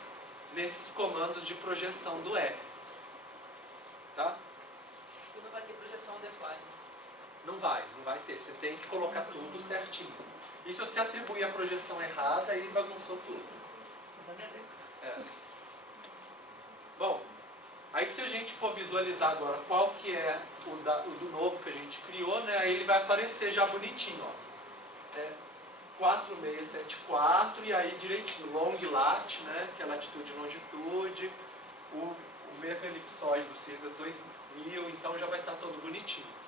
nesses comandos de projeção do R. Tá? E não vai ter projeção on-the-fly. Não vai ter. Você tem que colocar tudo certinho. E se você atribuir a projeção errada, aí bagunçou tudo. Bom, aí se a gente for visualizar agora qual que é o do novo que a gente criou, né, aí ele vai aparecer já bonitinho, ó. 4674 e aí direitinho, long lat, né, que é latitude e longitude, o mesmo elipsóide do SIRGAS 2000, então já vai estar todo bonitinho.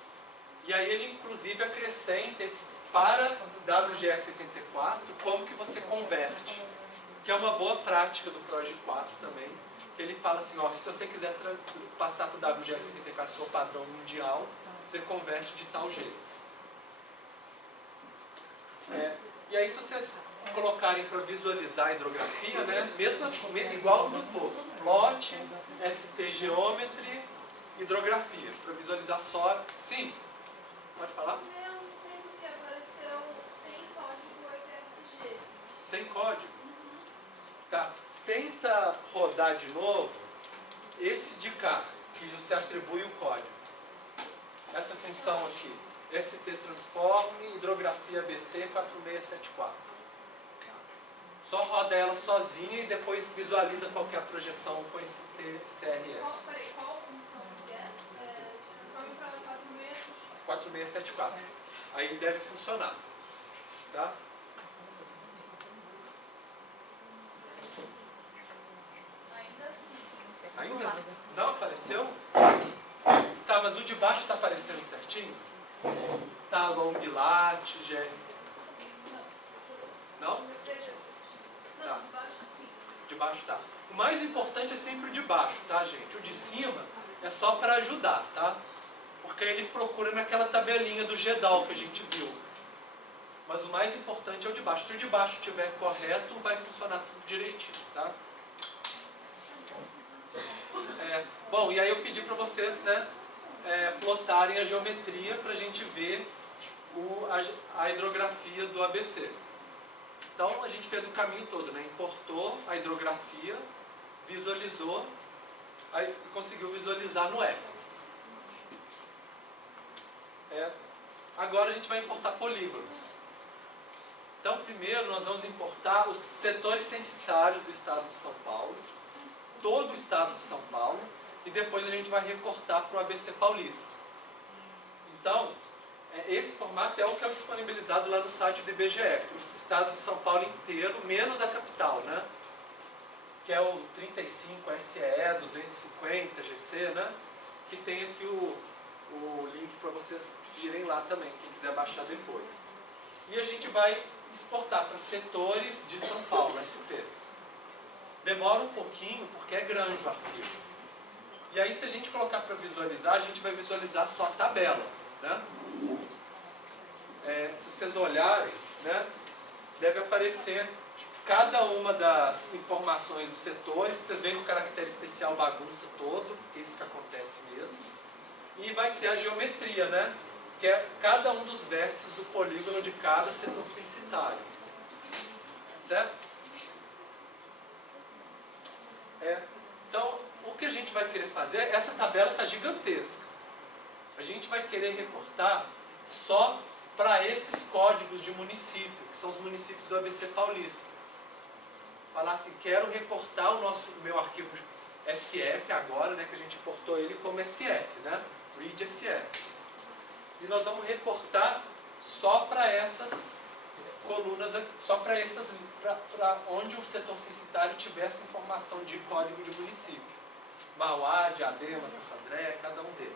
E aí ele inclusive acrescenta para WGS84 como que você converte, que é uma boa prática do PROG4 também, que ele fala assim, ó, se você quiser passar para o WGS84, que é o padrão mundial, você converte de tal jeito. E aí se vocês colocarem para visualizar a hidrografia, né, igual no todo, plot, ST Geometry, hidrografia, para visualizar só. Sim? Pode falar? Eu não sei porque apareceu sem código 8SG. Sem código? Tá. tenta rodar de novo esse de cá, que você atribui o código. Essa função aqui, ST transform hidrografia ABC 4674. Só roda ela sozinha e depois visualiza qualquer projeção com esse TCRS. Peraí, qual função que é? Transforme para 4674. Aí deve funcionar. Tá? Ainda assim. Ainda? Não apareceu? Tá, mas o de baixo está aparecendo certinho? Tá, long lat, G. Não? Veja. Não, Tá. de baixo sim. De baixo tá. O mais importante é sempre o de baixo, tá, gente? O de cima é só para ajudar, tá? Porque ele procura naquela tabelinha do GEDAL que a gente viu. Mas o mais importante é o de baixo. Se o de baixo estiver correto, vai funcionar tudo direitinho, tá? Bom, e aí eu pedi para vocês, né, plotarem a geometria para a gente ver a hidrografia do ABC. Então a gente fez o caminho todo, né? Importou a hidrografia, visualizou, aí conseguiu visualizar no R. Agora a gente vai importar polígonos. Então primeiro nós vamos importar os setores censitários do estado de São Paulo, todo o estado de São Paulo, e depois a gente vai recortar para o ABC paulista. Então, esse formato é o que é disponibilizado lá no site do IBGE, para o estado de São Paulo inteiro, menos a capital, né? Que é o 35 SE, 250 GC, né? Que tem aqui o link para vocês irem lá também, quem quiser baixar depois. E a gente vai exportar para setores de São Paulo, SP. Demora um pouquinho porque é grande o arquivo. E aí se a gente colocar para visualizar, a gente vai visualizar só a tabela, né? Se vocês olharem, né, deve aparecer cada uma das informações dos setores. Vocês veem que o caractere especial bagunça todo, porque é isso que acontece mesmo. E vai ter a geometria, né, que é cada um dos vértices do polígono de cada setor censitário. Certo? Então, o que a gente vai querer fazer, essa tabela está gigantesca. A gente vai querer recortar só para esses códigos de município, que são os municípios do ABC paulista. Falar assim, quero recortar o meu arquivo SF agora, né, que a gente importou ele como SF, né? Read SF. E nós vamos recortar só para essas colunas, só para onde o setor censitário tiver essa informação de código de município. Mauá, Diadema, Santo André, cada um deles.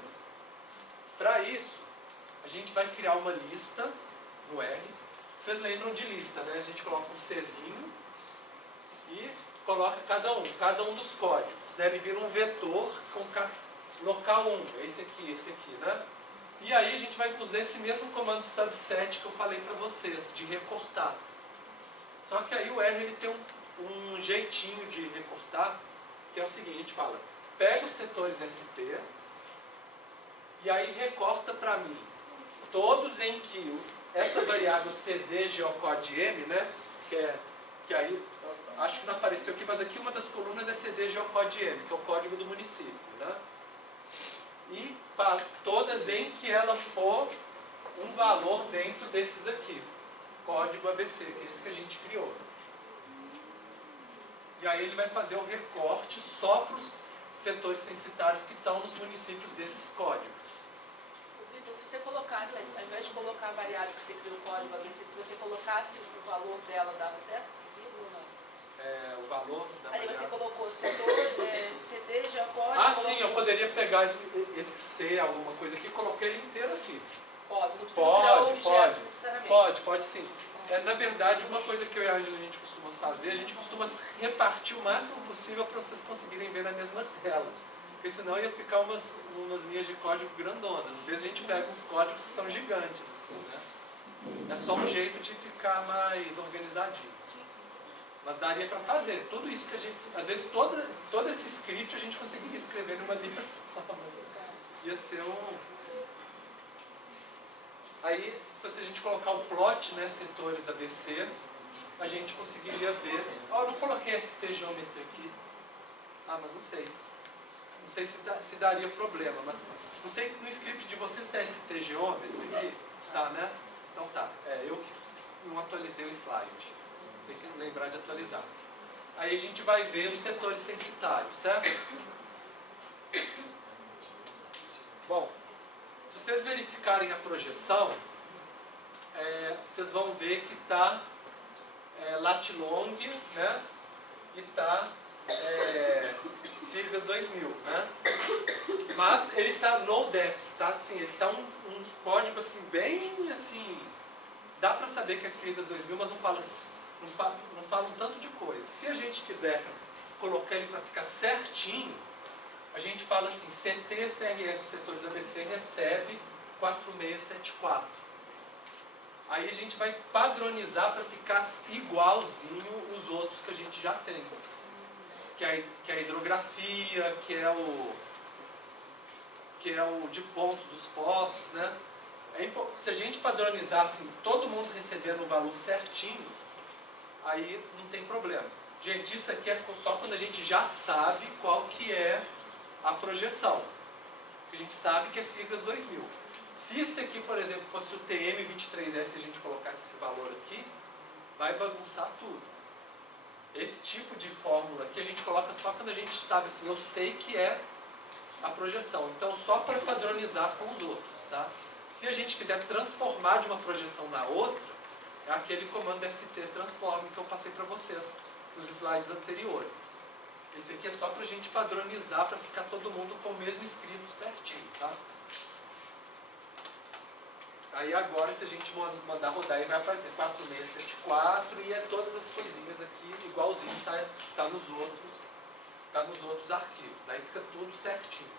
Para isso, a gente vai criar uma lista no R. Vocês lembram de lista, né? A gente coloca um Czinho e coloca cada um dos códigos. Deve vir um vetor com local 1, esse aqui, né? E aí a gente vai usar esse mesmo comando subset que eu falei para vocês, de recortar. Só que aí o R ele tem um jeitinho de recortar, que é o seguinte, a gente fala, pega os setores SP e aí recorta para mim todos em que essa variável CD geocode M, né, que aí, acho que não apareceu aqui, mas aqui uma das colunas é CD geocode M, que é o código do município, né? E faz todas em que ela for um valor dentro desses aqui, código ABC, que é esse que a gente criou. E aí ele vai fazer o recorte só para os setores censitários que estão nos municípios desses códigos. Vitor, se você colocasse, ao invés de colocar a variável que você criou o código ABC, se você colocasse o valor dela, dava certo? Ou não? O valor da Aí variável. você colocou setor, CD, geocode... Ah, sim, eu poderia pegar esse C, alguma coisa aqui, e coloquei ele inteiro aqui. Pode, não precisa criar o objeto necessariamente. Pode sim. Na verdade, uma coisa que eu e a Ângela a gente costuma fazer, a gente costuma repartir o máximo possível para vocês conseguirem ver na mesma tela. Porque senão ia ficar umas linhas de código grandonas. Às vezes a gente pega uns códigos que são gigantes, assim, né? É só um jeito de ficar mais organizadinho. Sim. Mas daria para fazer. Tudo isso que a gente... Às vezes todo esse script a gente conseguiria escrever numa linha só. Ia ser Aí, se a gente colocar o plot, né, setores ABC, a gente conseguiria ver... eu não coloquei coloquei ST Geometry aqui. Ah, mas não sei. Não sei se daria problema, mas não sei, no script de vocês tem ST Geometry aqui? Tá, né? Então tá. Eu que não atualizei o slide. Tem que lembrar de atualizar. Aí a gente vai ver os setores censitários, certo? Bom, se vocês verificarem a projeção, vocês vão ver que está lat long, né? E está Sirgas 2000, né? Mas ele está no depth, tá? Assim, ele está um código assim, bem assim, dá para saber que é Sirgas 2000, mas não fala um tanto de coisa. Se a gente quiser colocar ele para ficar certinho, a gente fala assim, CT CRS dos setores ABC recebe 4674. Aí a gente vai padronizar para ficar igualzinho os outros que a gente já tem. Que é a hidrografia, que é o de pontos dos poços, né? Se a gente padronizar assim, todo mundo recebendo o valor certinho, aí não tem problema. Gente, isso aqui é só quando a gente já sabe qual que é a projeção. A gente sabe que é Sirgas 2000. Se esse aqui, por exemplo, fosse o TM23S e a gente colocasse esse valor aqui, vai bagunçar tudo. Esse tipo de fórmula aqui a gente coloca só quando a gente sabe assim, eu sei que é a projeção. Então, só para padronizar com os outros, tá? Se a gente quiser transformar de uma projeção na outra, é aquele comando ST transform que eu passei para vocês nos slides anteriores. Esse aqui é só para a gente padronizar, para ficar todo mundo com o mesmo escrito certinho, tá? Aí agora, se a gente mandar rodar, ele vai aparecer 4674 e todas as coisinhas aqui, igualzinho tá nos outros arquivos. Aí fica tudo certinho.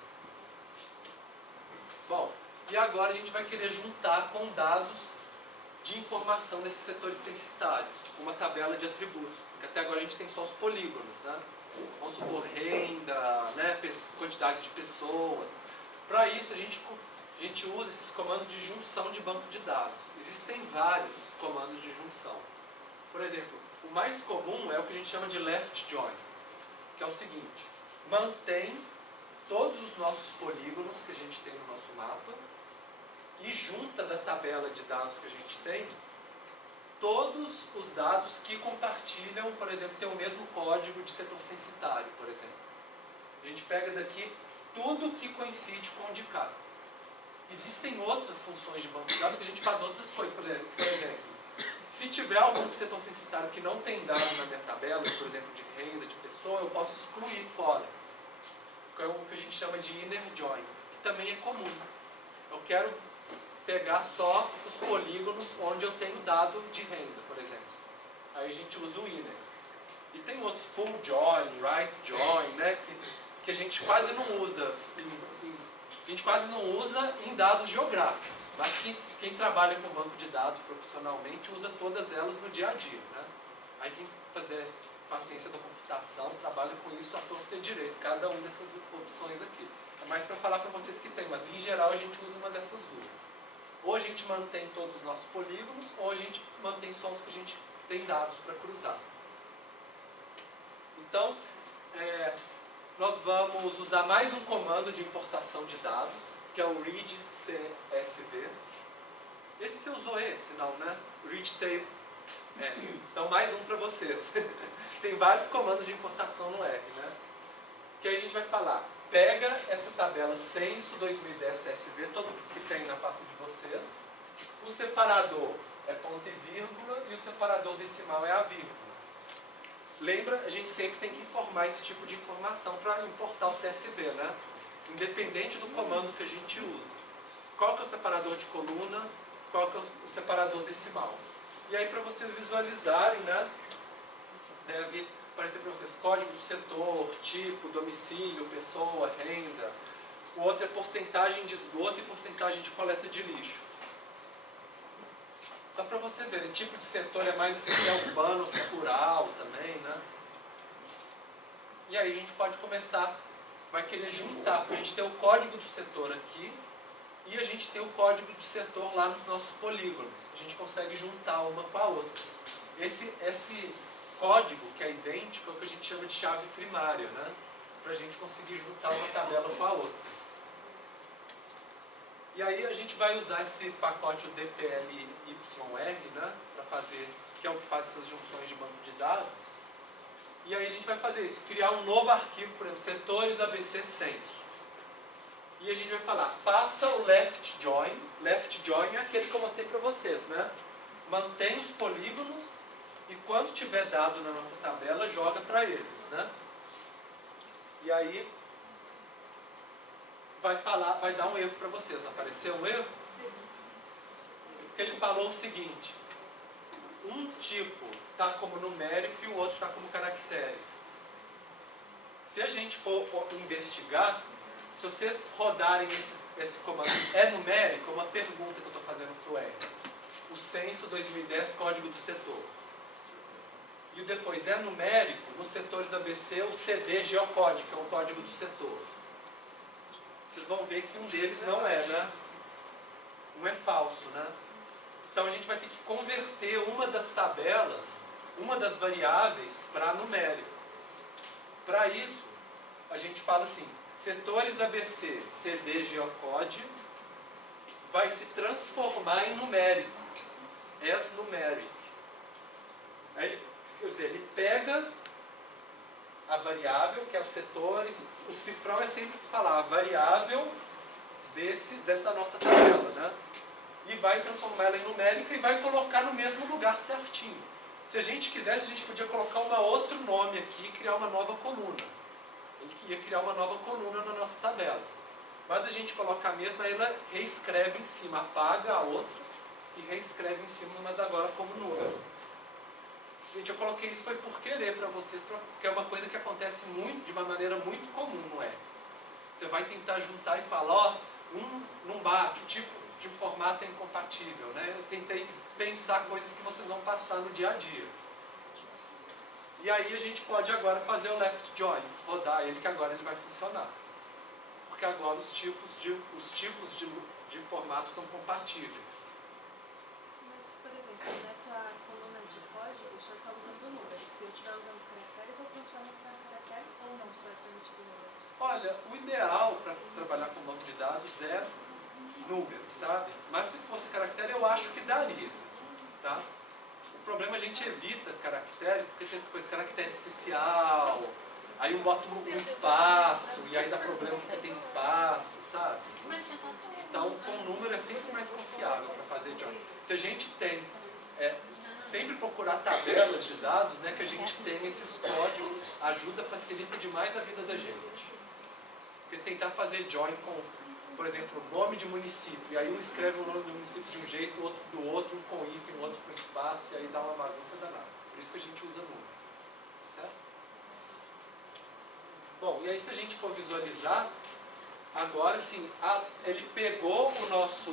Bom, e agora a gente vai querer juntar com dados de informação desses setores censitários, uma tabela de atributos, porque até agora a gente tem só os polígonos, né? Vamos supor renda, né? Quantidade de pessoas. Para isso a gente usa esses comandos de junção de banco de dados. Existem vários comandos de junção. Por exemplo, o mais comum é o que a gente chama de left join, que é o seguinte: mantém todos os nossos polígonos que a gente tem no nosso mapa e junta da tabela de dados que a gente tem todos os dados que compartilham, por exemplo, tem o mesmo código de setor censitário, por exemplo. A gente pega daqui tudo que coincide com o de cá. Existem outras funções de banco de dados que a gente faz outras coisas. Por exemplo, se tiver algum setor censitário que não tem dado na minha tabela, por exemplo, de renda, de pessoa, eu posso excluir fora. Que é o que a gente chama de inner join, que também é comum. Eu quero pegar só os polígonos onde eu tenho dado de renda, por exemplo. Aí a gente usa o inner. E tem outros, full join, right join, né, que a gente quase não usa em dados geográficos, mas que quem trabalha com banco de dados profissionalmente usa todas elas no dia a dia, né? Aí quem faz ciência da computação trabalha com isso à torta e direito, cada uma dessas opções aqui. É mais para falar para vocês que tem, mas em geral a gente usa uma dessas duas. Ou a gente mantém todos os nossos polígonos, ou a gente mantém só os que a gente tem dados para cruzar. Então, nós vamos usar mais um comando de importação de dados, que é o read CSV. Esse você usou esse, não, né? Read table. Então, mais um para vocês. Tem vários comandos de importação no R, né? Que aí a gente vai falar, pega essa tabela censo 2010 CSV, todo que tem na pasta de vocês. O separador é ponto e vírgula e o separador decimal é a vírgula. Lembra, a gente sempre tem que informar esse tipo de informação para importar o CSV, né? Independente do comando que a gente usa. Qual que é o separador de coluna, qual que é o separador decimal. E aí, para vocês visualizarem, né? Deve aparecer para vocês código do setor, tipo, domicílio, pessoa, renda. O outro é porcentagem de esgoto e porcentagem de coleta de lixo. Só para vocês verem, tipo de setor é mais assim, se é urbano, se é rural também, né? E aí a gente pode começar, vai querer juntar, para a gente ter o código do setor aqui e a gente ter o código do setor lá nos nossos polígonos. A gente consegue juntar uma com a outra. Esse código que é idêntico é o que a gente chama de chave primária, né? Para a gente conseguir juntar uma tabela com a outra. E aí a gente vai usar esse pacote o DPLYR, né? Para fazer, que é o que faz essas junções de banco de dados. E aí a gente vai fazer isso, criar um novo arquivo, por exemplo, setores ABC censo. E a gente vai falar, faça o left join. Left join é aquele que eu mostrei para vocês, né? Mantém os polígonos e quando tiver dado na nossa tabela, joga para eles, né? E aí vai dar um erro para vocês. Não apareceu um erro? Porque ele falou o seguinte: um tipo está como numérico e o outro está como caractere. Se a gente for investigar, se vocês rodarem esse comando é numérico, é uma pergunta que eu estou fazendo para o R. O censo 2010, código do setor. E depois é numérico, nos setores ABC, o CD geocódigo, que é o código do setor. Vocês vão ver que um deles não é, né? Um é falso, né? Então a gente vai ter que converter uma das tabelas, uma das variáveis, para numérico. Para isso, a gente fala assim, setores ABC, CD geocode, vai se transformar em numérico. As numeric. Aí, quer dizer, ele pega a variável, que é os setores, o cifrão é sempre falar a variável dessa nossa tabela, né? E vai transformar ela em numérica e vai colocar no mesmo lugar certinho. Se a gente quisesse, a gente podia colocar um outro nome aqui e criar uma nova coluna. Ele ia criar uma nova coluna na nossa tabela. Mas a gente coloca a mesma, ela reescreve em cima, apaga a outra e reescreve em cima, mas agora como número. Gente, eu coloquei isso foi por querer para vocês, porque é uma coisa que acontece muito, de uma maneira muito comum, não é? Você vai tentar juntar e falar, ó, não bate, o tipo de formato é incompatível, né? Eu tentei pensar coisas que vocês vão passar no dia a dia. E aí a gente pode agora fazer o left join, rodar ele, que agora ele vai funcionar. Porque agora os tipos de formato estão compatíveis. Mas, por exemplo, nessa coluna de código, o senhor está usando números. Se eu estiver usando caracteres, eu transformo em caracteres ou não só é permitido números? Olha, o ideal para trabalhar com banco de dados é números, sabe? Mas se fosse caractere, eu acho que daria, tá? O problema a gente evita caractere, porque tem essa coisa, caractere especial, aí eu boto um espaço, e aí dá problema porque tem espaço, sabe? Então, com número é sempre mais confiável para fazer join. Se a gente tem, sempre procurar tabelas de dados, né, que a gente tem esses códigos, ajuda, facilita demais a vida da gente. Porque tentar fazer join com, por exemplo, nome de município, e aí um escreve o nome do município de um jeito, outro do outro, um com hífen, o outro com espaço, e aí dá uma bagunça danada. Por isso que a gente usa número. Certo? Bom, e aí se a gente for visualizar, agora sim, ele pegou o nosso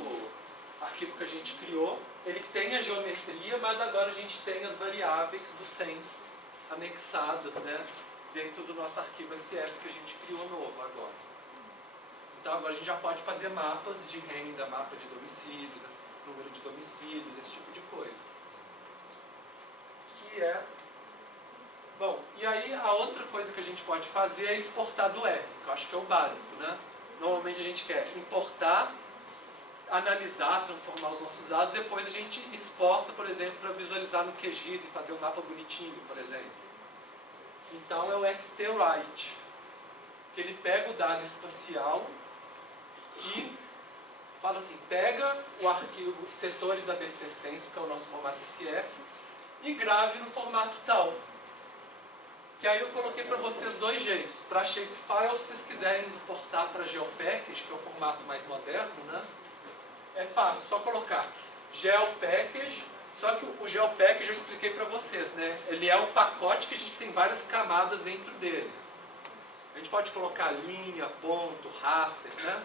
arquivo que a gente criou, ele tem a geometria, mas agora a gente tem as variáveis do censo anexadas, né, dentro do nosso arquivo SF que a gente criou novo agora. Então agora a gente já pode fazer mapas de renda, mapa de domicílios, número de domicílios, esse tipo de coisa. Que é... Bom, e aí a outra coisa que a gente pode fazer é exportar do R, que eu acho que é o básico, né? Normalmente a gente quer importar, analisar, transformar os nossos dados, depois a gente exporta, por exemplo, para visualizar no QGIS e fazer um mapa bonitinho, por exemplo. Então é o STWrite, que ele pega o dado espacial e fala assim, pega o arquivo setores ABC censo, que é o nosso formato SF, e grave no formato tal. Que aí eu coloquei para vocês dois jeitos. Para shapefile, se vocês quiserem exportar para geopackage, que é o formato mais moderno, né? É fácil, só colocar geopackage, só que o geopackage eu expliquei para vocês, né? Ele é um pacote que a gente tem várias camadas dentro dele. A gente pode colocar linha, ponto, raster, né?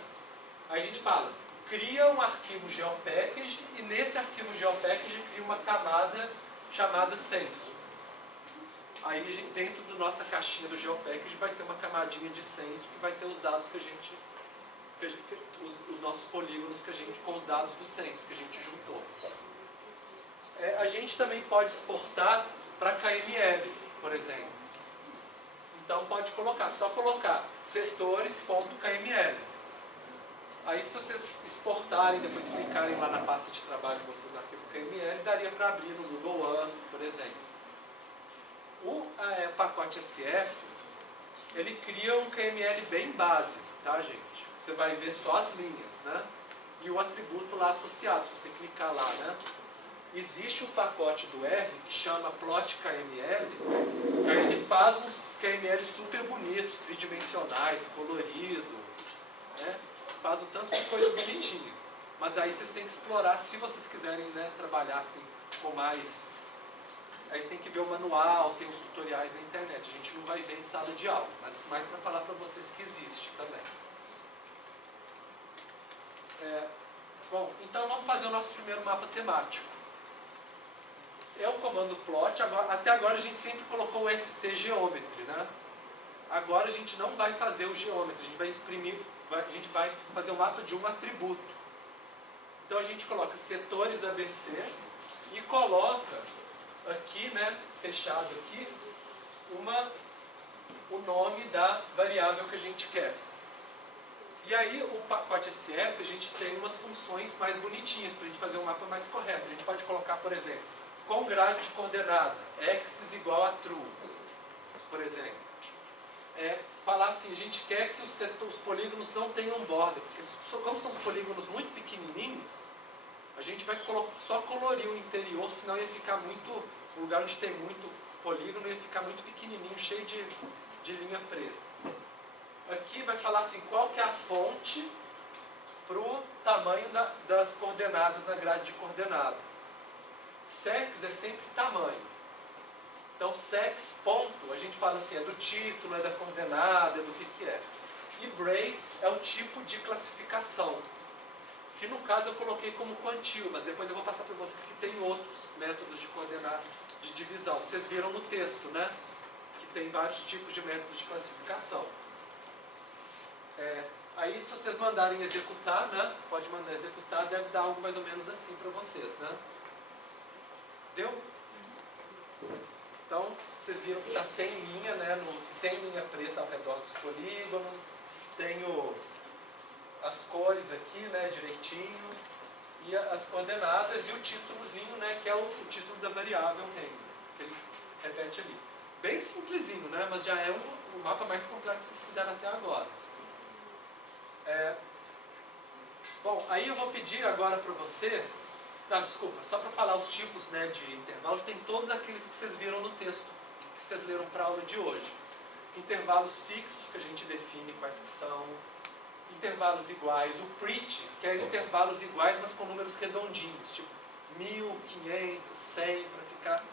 Aí a gente fala, cria um arquivo geopackage e nesse arquivo geopackage cria uma camada chamada censo. Aí dentro da nossa caixinha do geopackage vai ter uma camadinha de censo que vai ter os dados os nossos polígonos com os dados do censo que a gente juntou. A gente também pode exportar para KML, por exemplo. Então pode colocar, só colocar setores.kml. Aí se vocês exportarem, depois clicarem lá na pasta de trabalho de vocês no arquivo KML, daria para abrir no Google Earth, por exemplo. O pacote SF, ele cria um KML bem básico, tá, gente? Você vai ver só as linhas, né? E o atributo lá associado, se você clicar lá, né? Existe um pacote do R que chama plot.kml, que aí ele faz uns KML super bonitos, tridimensionais, coloridos, né? Faz um tanto de coisa bonitinha. Mas aí vocês têm que explorar, se vocês quiserem, né, trabalhar assim com mais... Aí tem que ver o manual, tem os tutoriais na internet. A gente não vai ver em sala de aula, mas isso mais para falar para vocês que existe também. Bom, então vamos fazer o nosso primeiro mapa temático. É o comando plot. Até agora a gente sempre colocou o ST Geometry, né? Agora a gente não vai fazer o Geometry, a gente vai imprimir, a gente vai fazer o mapa de um atributo. Então a gente coloca setores ABC e coloca aqui, né, fechado aqui, o nome da variável que a gente quer. E aí o pacote SF a gente tem umas funções mais bonitinhas para a gente fazer um mapa mais correto. A gente pode colocar, por exemplo, com grade de coordenada, x igual a true, por exemplo. Falar assim, a gente quer que os polígonos não tenham borda, porque como são polígonos muito pequenininhos, a gente vai só colorir o interior, senão ia ficar muito, o lugar onde tem muito polígono ia ficar muito pequenininho, cheio de linha preta. Aqui vai falar assim, qual que é a fonte para o tamanho das coordenadas na grade de coordenada. Sex é sempre tamanho. Então sex ponto, a gente fala assim, é do título, é da coordenada, é do que é. E breaks é o tipo de classificação. Que no caso eu coloquei como quantil, mas depois eu vou passar para vocês que tem outros métodos de coordenada de divisão. Vocês viram no texto, né? Que tem vários tipos de métodos de classificação. Aí se vocês mandarem executar, né? Pode mandar executar, deve dar algo mais ou menos assim para vocês, né? Deu? Então, vocês viram que está sem linha, né? Sem linha preta ao redor dos polígonos. Tenho as cores aqui, né, direitinho, e as coordenadas e o títulozinho, né, que é o título da variável reino, que ele repete ali. Bem simplesinho, né, mas já é um mapa mais complexo que vocês fizeram até agora. Bom, aí eu vou pedir agora para vocês, desculpa, só para falar os tipos, né, de intervalo, tem todos aqueles que vocês viram no texto, que vocês leram para a aula de hoje. Intervalos fixos, que a gente define quais que são. Intervalos iguais, o preach, que é intervalos iguais, mas com números redondinhos, tipo 1000, 500, 100, para ficar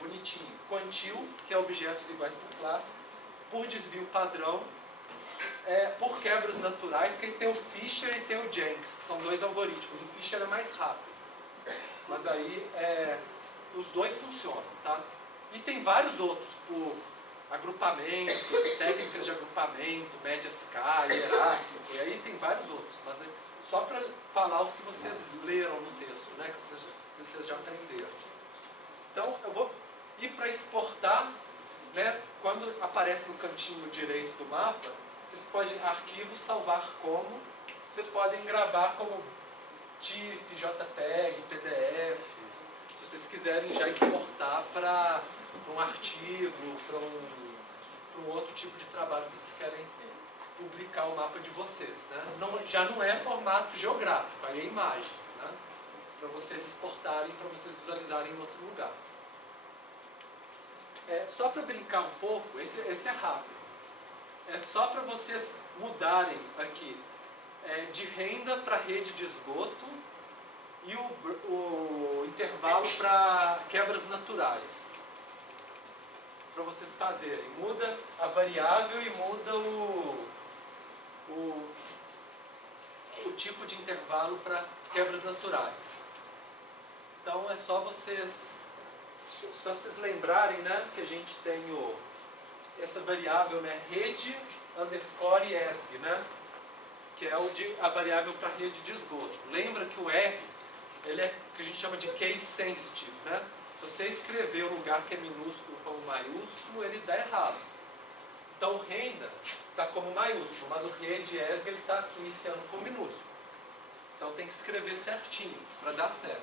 bonitinho. Quantil, que é objetos iguais por classe. Por desvio padrão, por quebras naturais, que aí tem o Fisher e tem o Jenks, que são dois algoritmos. O Fisher é mais rápido, mas aí os dois funcionam, tá? E tem vários outros, por agrupamento, técnicas de agrupamento, média-K, hierárquico, e aí tem vários outros, mas só para falar os que vocês leram no texto, né, que vocês já aprenderam. Então, eu vou ir para exportar, né, quando aparece no cantinho direito do mapa, vocês podem arquivo, salvar como, vocês podem gravar como TIFF, JPEG, PDF, se vocês quiserem já exportar para um artigo, para um outro tipo de trabalho que vocês querem publicar o mapa de vocês, né? Já não é formato geográfico, aí é imagem, né? Para vocês exportarem, para vocês visualizarem em outro lugar. Só para brincar um pouco, esse é rápido. É só para vocês mudarem aqui de renda para rede de esgoto e o intervalo para quebras naturais. Para vocês fazerem. Muda a variável e muda o tipo de intervalo para quebras naturais. Então é só vocês lembrarem, né, que a gente tem essa variável, né, rede underscore ESG, né, que é a variável para rede de esgoto. Lembra que o R, ele é o que a gente chama de case sensitive, né? Se você escrever um lugar que é minúsculo como maiúsculo, ele dá errado. Então o renda está como maiúsculo, mas o re de ESG ele está iniciando com minúsculo. Então tem que escrever certinho para dar certo.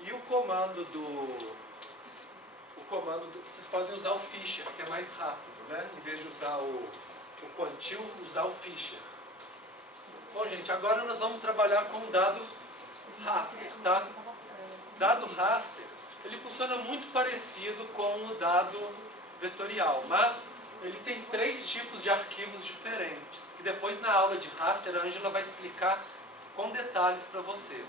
E o comando vocês podem usar o Fischer, que é mais rápido, né? Em vez de usar o quantil, usar o Fischer. Bom, gente, agora nós vamos trabalhar com o dado raster, tá? Dado raster, ele funciona muito parecido com o dado vetorial, mas ele tem 3 tipos de arquivos diferentes, que depois na aula de raster a Ângela vai explicar com detalhes para vocês.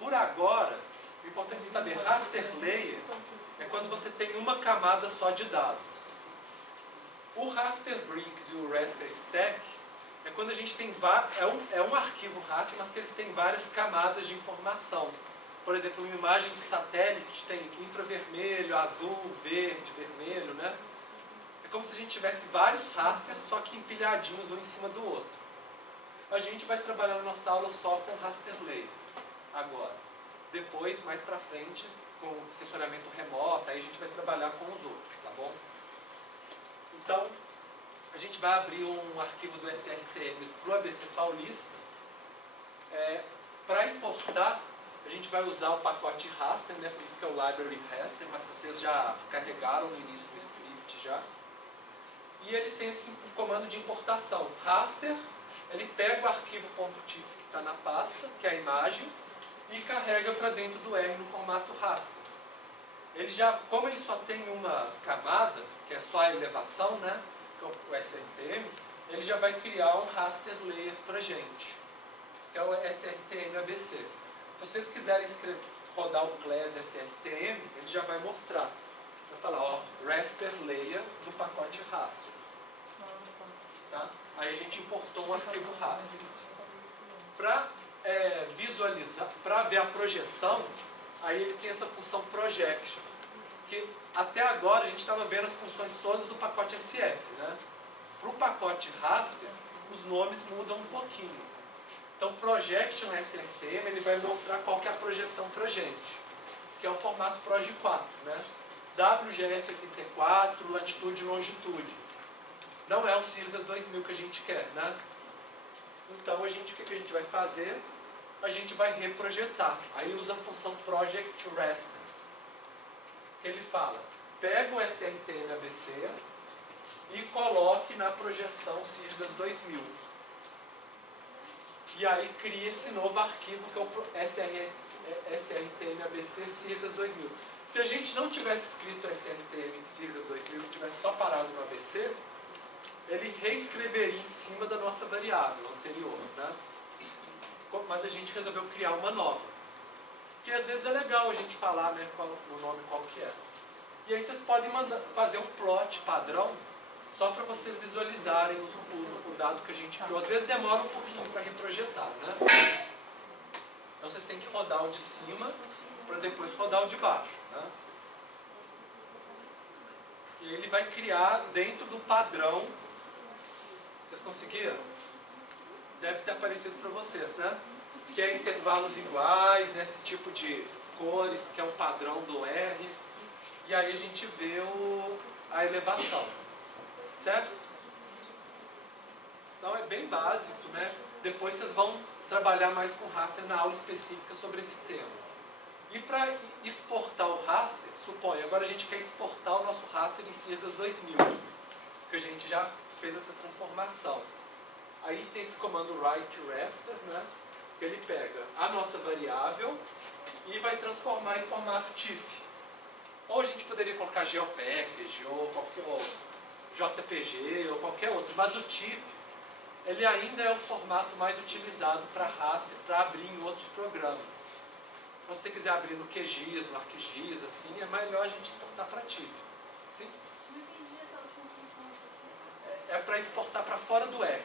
Por agora, o importante é saber, raster layer é quando você tem uma camada só de dados. O raster bricks e o raster stack é quando a gente tem um arquivo raster, mas que eles têm várias camadas de informação. Por exemplo, uma imagem de satélite tem infravermelho, azul, verde, vermelho, né? É como se a gente tivesse vários rasters, só que empilhadinhos um em cima do outro. A gente vai trabalhar na nossa aula só com raster layer agora. Depois, mais pra frente, com sensoriamento remoto, aí a gente vai trabalhar com os outros, tá bom? Então, a gente vai abrir um arquivo do SRTM para o ABC Paulista. Para importar, a gente vai usar o pacote raster, né? Por isso que é o library raster, mas vocês já carregaram no início do script já. E ele tem esse comando de importação. Raster, ele pega o arquivo .tif que está na pasta, que é a imagem, e carrega para dentro do R no formato raster. Como ele só tem uma camada, que é só a elevação, né? Que é o SRTM, ele já vai criar um raster layer para gente, que é o SRTM ABC. Se vocês quiserem rodar o class SRTM, ele já vai mostrar. Vai falar, ó, raster layer do pacote raster. Tá? Aí a gente importou um arquivo raster. Para visualizar, para ver a projeção, aí ele tem essa função projection, que até agora a gente estava vendo as funções todas do pacote SF, né? Para o pacote raster, os nomes mudam um pouquinho. Então, projection SRTM, ele vai mostrar qual que é a projeção para gente, que é o formato PROG4, né? WGS84, latitude e longitude. Não é o Sirgas 2000 que a gente quer, né? Então, o que a gente vai fazer? A gente vai reprojetar. Aí usa a função project raster. Ele fala, pega o SRTM ABC e coloque na projeção Sirgas 2000. E aí cria esse novo arquivo que é o SRTM ABC Sirgas 2000. Se a gente não tivesse escrito SRTM Sirgas 2000 e tivesse só parado no ABC, ele reescreveria em cima da nossa variável anterior, né? Mas a gente resolveu criar uma nova. Que às vezes é legal a gente falar, né, o nome qual que é. E aí vocês podem fazer um plot padrão só para vocês visualizarem o dado que a gente criou. Às vezes demora um pouquinho para reprojetar, né? Então vocês têm que rodar o de cima para depois rodar o de baixo, né? E ele vai criar dentro do padrão. Vocês conseguiram? Deve ter aparecido para vocês, né? Que é intervalos iguais, nesse tipo de cores, que é um padrão do R. E aí a gente vê a elevação. Certo? Então é bem básico, né? Depois vocês vão trabalhar mais com raster na aula específica sobre esse tema. E para exportar o raster, suponha, agora a gente quer exportar o nosso raster em Sirgas 2000, que a gente já fez essa transformação. Aí tem esse comando write raster, né? Que ele pega a nossa variável e vai transformar em formato TIFF. Ou a gente poderia colocar GeoPackage, ou JPG, ou qualquer outro. Mas o TIFF, ele ainda é o formato mais utilizado para raster, para abrir em outros programas. Então, se você quiser abrir no QGIS, no ArcGIS, assim, é melhor a gente exportar para TIFF. Sim? Não entendi essa última função. É para exportar para fora do R.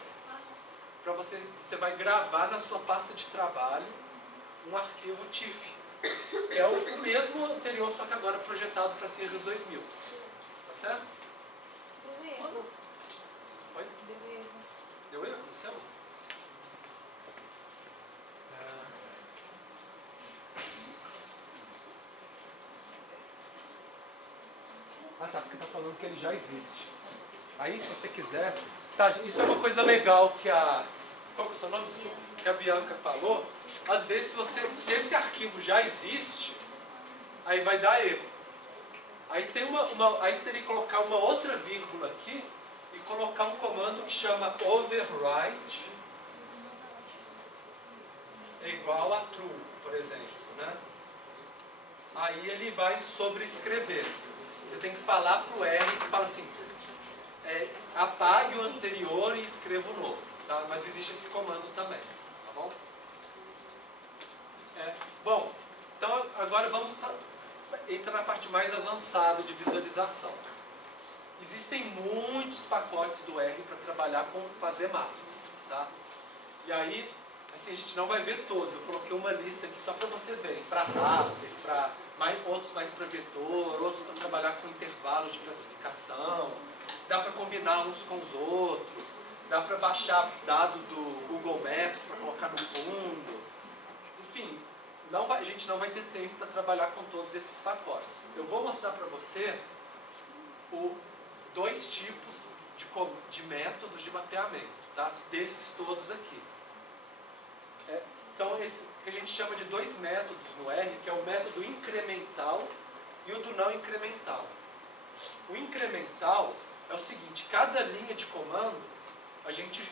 Para você vai gravar na sua pasta de trabalho um arquivo TIFF. É o mesmo anterior, só que agora projetado para Sirgas 2000. Tá certo? Deu erro. Oi? Deu erro. Deu erro no seu? tá? Porque está falando que ele já existe. Aí, se você quisesse... Tá, isso é uma coisa legal que a... Qual que é o seu nome? Desculpa. Que a Bianca falou. Às vezes, se esse arquivo já existe, aí vai dar erro. Aí, aí você teria que colocar uma outra vírgula aqui e colocar um comando que chama overwrite é igual a true, por exemplo, né? Aí ele vai sobrescrever. Você tem que falar para o R que fala assim, apague o anterior e escreva o novo, tá? Mas existe esse comando também, tá bom? Bom, então agora vamos entrar na parte mais avançada de visualização. Existem muitos pacotes do R para trabalhar com fazer mapas, tá? E aí, assim, a gente não vai ver todos. Eu coloquei uma lista aqui só para vocês verem. Para raster, outros mais para vetor, outros para trabalhar com intervalos de classificação. Dá para combinar uns com os outros. Dá para baixar dados do Google Maps para colocar no fundo. Enfim, a gente não vai ter tempo para trabalhar com todos esses pacotes. Eu vou mostrar para vocês dois tipos de métodos de mapeamento, tá? Desses todos aqui. Então, esse que a gente chama de dois métodos no R, que é o método incremental e o do não incremental. O incremental é o seguinte, cada linha de comando, a gente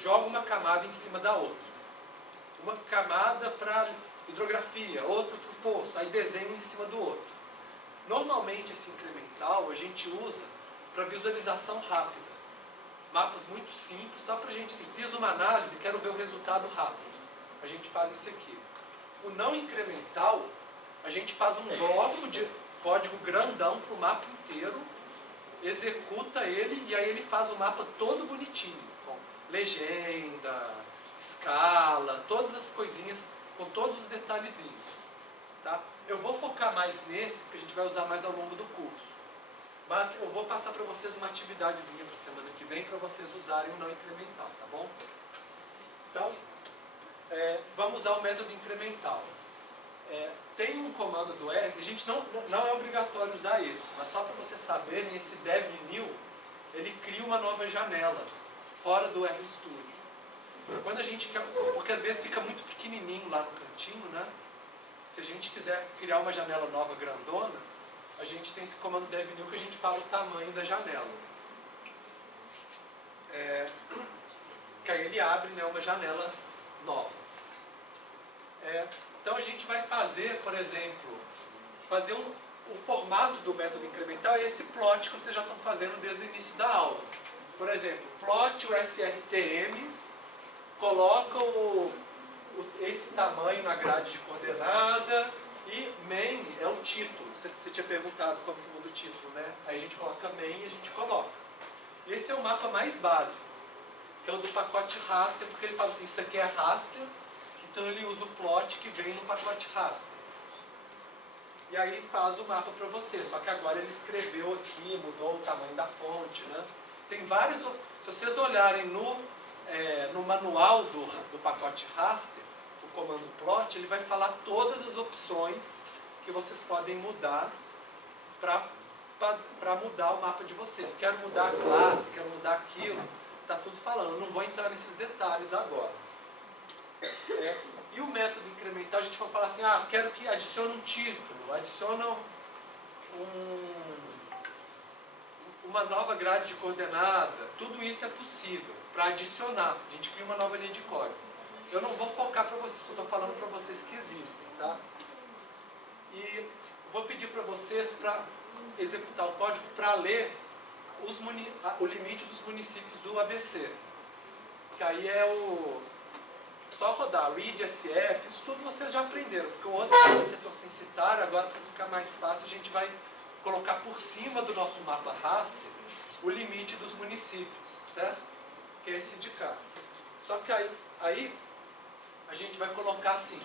joga uma camada em cima da outra. Uma camada para hidrografia, outra para o poço, aí desenha um em cima do outro. Normalmente, esse incremental a gente usa para visualização rápida. Mapas muito simples, só para a gente, assim, fiz uma análise e quero ver o resultado rápido. A gente faz isso aqui. O não incremental, a gente faz um bloco de código grandão para o mapa inteiro, executa ele e aí ele faz o mapa todo bonitinho, com legenda, escala, todas as coisinhas, com todos os detalhezinhos. Tá? Eu vou focar mais nesse, porque a gente vai usar mais ao longo do curso. Mas eu vou passar para vocês uma atividadezinha para a semana que vem, para vocês usarem o não incremental, tá bom? Então, vamos usar o método incremental. Tem um comando do R, a gente não é obrigatório usar esse, mas só para vocês saberem, esse dev new, ele cria uma nova janela, fora do RStudio. Quando a gente quer, porque às vezes fica muito pequenininho lá no cantinho, né? Se a gente quiser criar uma janela nova grandona, a gente tem esse comando dev new que a gente fala o tamanho da janela. Que aí ele abre, né, uma janela nova. Então a gente vai fazer, por exemplo, o formato do método incremental é esse plot que vocês já estão fazendo desde o início da aula. Por exemplo, plot o SRTM, coloca esse tamanho na grade de coordenada e main é o título. Você tinha perguntado como que muda o título, né? Aí a gente coloca main e a gente coloca. Esse é o mapa mais básico, que é o do pacote raster, porque ele fala assim, isso aqui é raster, então ele usa o plot que vem no pacote raster. E aí faz o mapa para você, só que agora ele escreveu aqui, mudou o tamanho da fonte, né? Tem várias, se vocês olharem no manual do pacote raster, o comando plot, ele vai falar todas as opções que vocês podem mudar para mudar o mapa de vocês. Quero mudar a classe, quero mudar aquilo, está tudo falando. Eu não vou entrar nesses detalhes agora. E o método incremental, a gente vai falar assim, quero que adicione um título, adicione uma nova grade de coordenada. Tudo isso é possível para adicionar. A gente cria uma nova linha de código. Eu não vou focar para vocês, eu estou falando para vocês que existem, tá? E vou pedir para vocês para executar o código para ler o limite dos municípios do ABC. Que aí é só rodar read SF, isso tudo vocês já aprenderam, porque o outro é setor censitário. Agora, para ficar mais fácil, a gente vai colocar por cima do nosso mapa raster o limite dos municípios, certo? Que é esse de cá. Só que aí a gente vai colocar assim,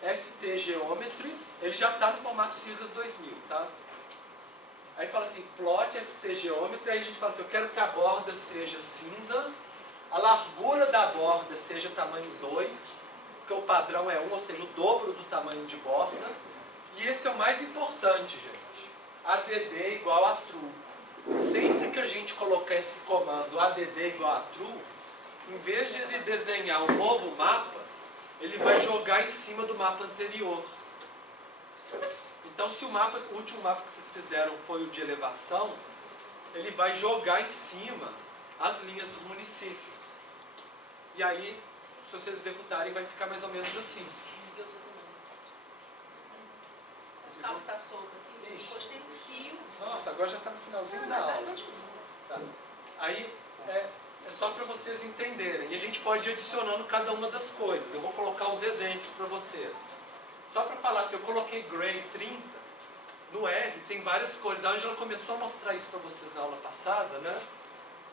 stgeometry, ele já está no formato siglas 2000, tá? Aí fala assim, plot stgeometry, aí a gente fala assim, eu quero que a borda seja cinza, a largura da borda seja tamanho 2, porque o padrão é 1, ou seja, o dobro do tamanho de borda. E esse é o mais importante, gente. ADD igual a true. sempre que a gente colocar esse comando add igual a true, em vez de ele desenhar um novo mapa, ele vai jogar em cima do mapa anterior. Então, se o último mapa que vocês fizeram foi o de elevação, ele vai jogar em cima as linhas dos municípios. E aí, se vocês executarem, vai ficar mais ou menos assim. O cabo está solto aqui, eu encostei no fio. Nossa, agora já está no finalzinho da aula. Tá. Aí, é só para vocês entenderem. E a gente pode ir adicionando cada uma das coisas. Eu vou colocar uns exemplos para vocês. Só para falar, se eu coloquei gray 30, no R tem várias cores. A Ângela começou a mostrar isso para vocês na aula passada, né?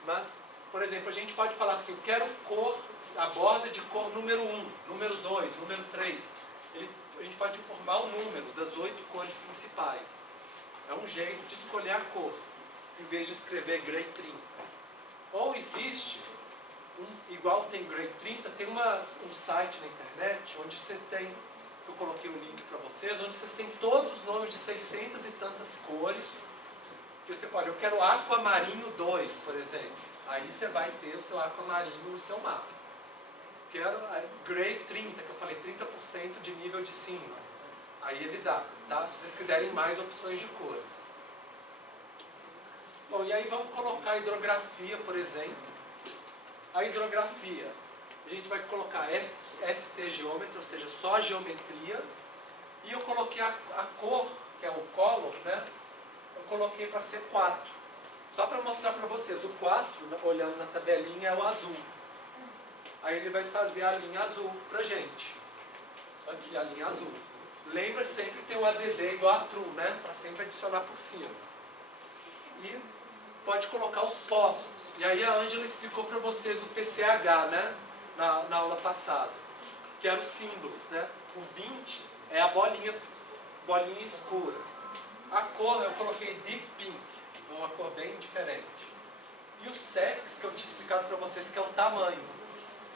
Mas, por exemplo, a gente pode falar assim, eu quero a borda de cor número 1, número 2, número 3. A gente pode informar o número das 8 cores principais. É um jeito de escolher a cor, em vez de escrever gray 30. Ou existe, igual tem gray 30, tem um site na internet onde você tem, que eu coloquei o link para vocês, onde vocês têm todos os nomes de 600 e tantas cores. Que você pode, eu quero aquamarinho 2, por exemplo. Aí você vai ter o seu aquamarinho no seu mapa. Quero gray 30, que eu falei 30% de nível de cinza. Aí ele dá, tá? Se vocês quiserem mais opções de cores. Bom, e aí vamos colocar a hidrografia, por exemplo. A hidrografia, a gente vai colocar ST geômetro, ou seja, só a geometria. E eu coloquei a cor, que é o color, né? Eu coloquei para ser 4. Só para mostrar para vocês, o 4, olhando na tabelinha, é o azul. Aí ele vai fazer a linha azul pra gente. Aqui a linha azul. Lembra sempre que tem o add igual a true, né? Para sempre adicionar por cima. E pode colocar os postos. E aí a Ângela explicou para vocês o PCH, né? Na aula passada. Que eram os símbolos, né? O 20 é a bolinha escura. A cor eu coloquei deep pink. Uma cor bem diferente. E o sex, que eu tinha explicado para vocês, que é o tamanho.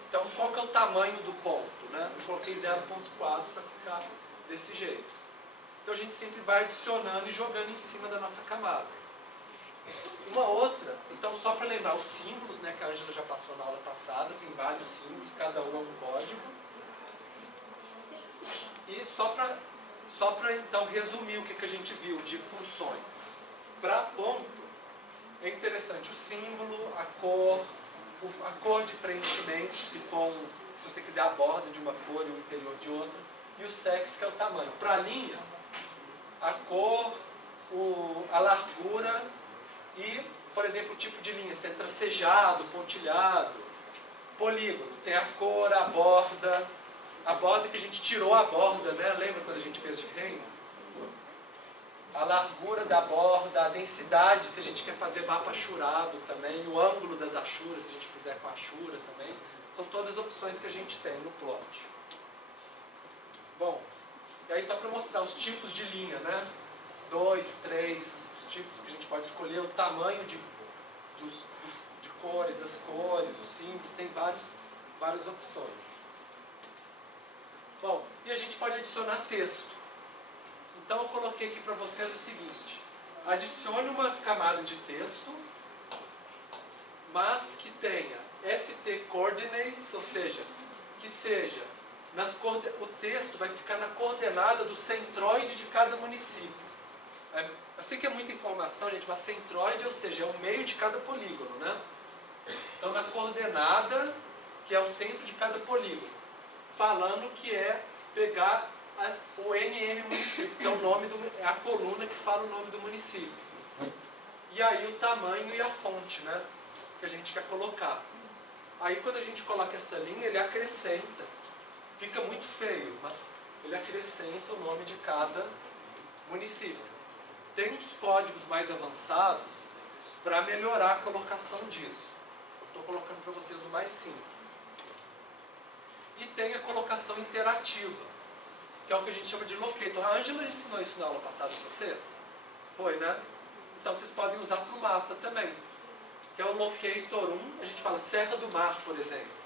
Então, qual que é o tamanho do ponto, né? Eu coloquei 0.4 para ficar desse jeito. Então, a gente sempre vai adicionando e jogando em cima da nossa camada. Uma outra, então, só para lembrar os símbolos, né, que a Ângela já passou na aula passada, tem vários símbolos, cada um é um código. E só para então, resumir o que a gente viu de funções. Para ponto, é interessante o símbolo, a cor de preenchimento, se você quiser a borda de uma cor e o interior de outra, e o sex, que é o tamanho. Para linha, a cor, a largura e, por exemplo, o tipo de linha, se é tracejado, pontilhado, polígono, tem a cor, a borda que a gente tirou a borda, né? Lembra quando a gente fez de reino? A largura da borda, a densidade, se a gente quer fazer mapa achurado também, o ângulo das achuras, se a gente fizer com achura também. São todas opções que a gente tem no plot. Bom, e aí só para mostrar os tipos de linha, né? 2, 3, os tipos que a gente pode escolher, o tamanho de cores, as cores, os símbolos, tem várias opções. Bom, e a gente pode adicionar texto. Então eu coloquei aqui para vocês o seguinte, adicione uma camada de texto, mas que tenha ST coordinates, ou seja, o texto vai ficar na coordenada do centroide de cada município. Eu sei que é muita informação, gente, mas centroide, ou seja, é o meio de cada polígono, né? Então na coordenada, que é o centro de cada polígono, falando que é pegar o NM município, que é a coluna que fala o nome do município. E aí o tamanho e a fonte, né, que a gente quer colocar. Aí quando a gente coloca essa linha, ele acrescenta. Fica muito feio, mas ele acrescenta o nome de cada município. Tem uns códigos mais avançados para melhorar a colocação disso. Eu estou colocando para vocês o mais simples. E tem a colocação interativa, que é o que a gente chama de locator. A Ângela ensinou isso na aula passada para vocês? Foi, né? Então vocês podem usar para o mapa também. Que é o locator 1, a gente fala Serra do Mar, por exemplo.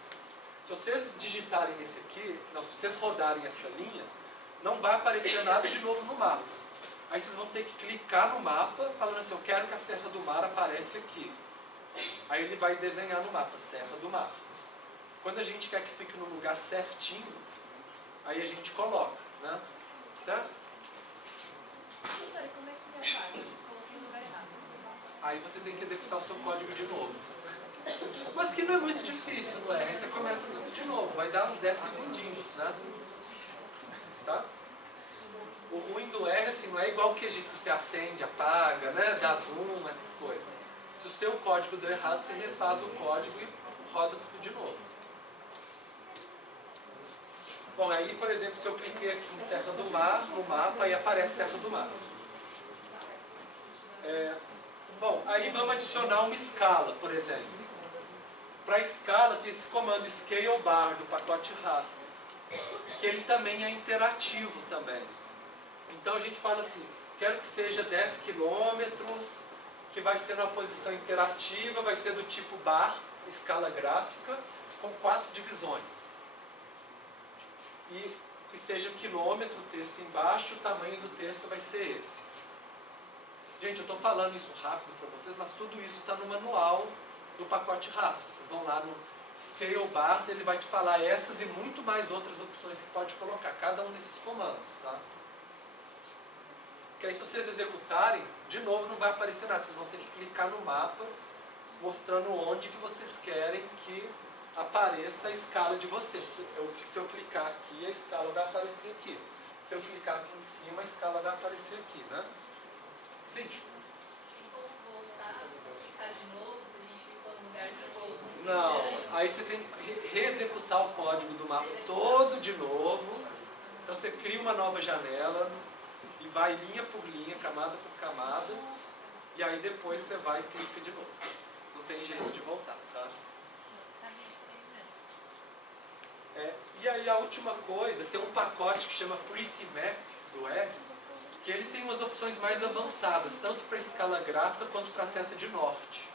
Se vocês digitarem esse aqui, se vocês rodarem essa linha, não vai aparecer nada de novo no mapa. Aí vocês vão ter que clicar no mapa, falando assim, eu quero que a Serra do Mar apareça aqui. Aí ele vai desenhar no mapa, Serra do Mar. Quando a gente quer que fique no lugar certinho, aí a gente coloca, né? Certo? Professora, como é que eu apago? Coloquei no lugar errado. Aí você tem que executar o seu código de novo. Mas que não é muito difícil, não é? Aí você começa tudo de novo, vai dar uns 10 segundinhos, né? Tá? O ruim do R, assim, não é igual o QGIS que você acende, apaga, né? Dá zoom, essas coisas. Se o seu código deu errado, você refaz o código e roda tudo de novo. Bom, aí, por exemplo, se eu cliquei aqui em Serra do Mar, no mapa, aí aparece Serra do Mar. Bom, aí vamos adicionar uma escala, por exemplo. Para a escala, tem esse comando scale bar do pacote raster, que ele também é interativo também. Então a gente fala assim, quero que seja 10 quilômetros, que vai ser numa posição interativa, vai ser do tipo bar, escala gráfica, com 4 divisões. E que seja quilômetro, o texto embaixo, o tamanho do texto vai ser esse. Gente, eu estou falando isso rápido para vocês, mas tudo isso está no manual do pacote raster. Vocês vão lá no Scale Bars, ele vai te falar essas e muito mais outras opções que pode colocar, cada um desses comandos, tá? Que aí se vocês executarem, de novo não vai aparecer nada, vocês vão ter que clicar no mapa, mostrando onde que vocês querem que apareça a escala de vocês. Se eu clicar aqui, a escala vai aparecer aqui. Se eu clicar aqui em cima, a escala vai aparecer aqui, né? Sim? Tem como voltar, clicar de novo, se a gente clicou no lugar de novo? Não, aí você tem que reexecutar o código do mapa todo de novo. Então você cria uma nova janela e vai linha por linha, camada por camada, e aí depois você vai e clica de novo. Não tem jeito de voltar, tá? E aí a última coisa, tem um pacote que chama Pretty Map do R, que ele tem umas opções mais avançadas, tanto para escala gráfica quanto para seta de norte.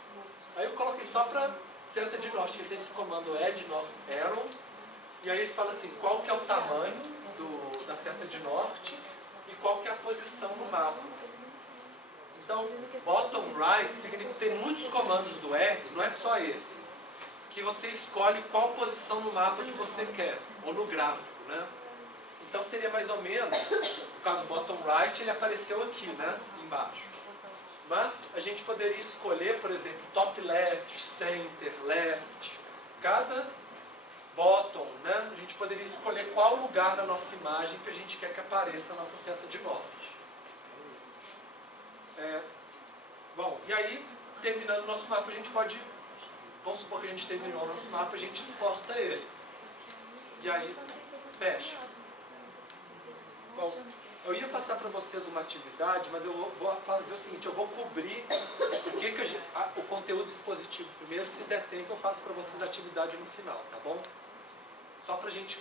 Aí eu coloquei só para seta de norte, ele tem esse comando Add North Arrow, e aí ele fala assim, qual que é o tamanho da seta de norte e qual que é a posição no mapa. Então, bottom right significa que tem muitos comandos do R, não é só esse, que você escolhe qual posição no mapa que você quer, ou no gráfico, né? Então seria mais ou menos, no caso bottom right, ele apareceu aqui, né? Embaixo. Mas a gente poderia escolher, por exemplo, top left, center, left. Cada bottom, né? A gente poderia escolher qual lugar na nossa imagem que a gente quer que apareça a nossa seta de norte. Bom, e aí, terminando o nosso mapa, a gente pode... Vamos supor que a gente terminou o nosso mapa, a gente exporta ele. E aí, fecha. Bom, eu ia passar para vocês uma atividade, mas eu vou fazer o seguinte, eu vou cobrir o conteúdo expositivo primeiro, se der tempo eu passo para vocês a atividade no final, tá bom? Só para a gente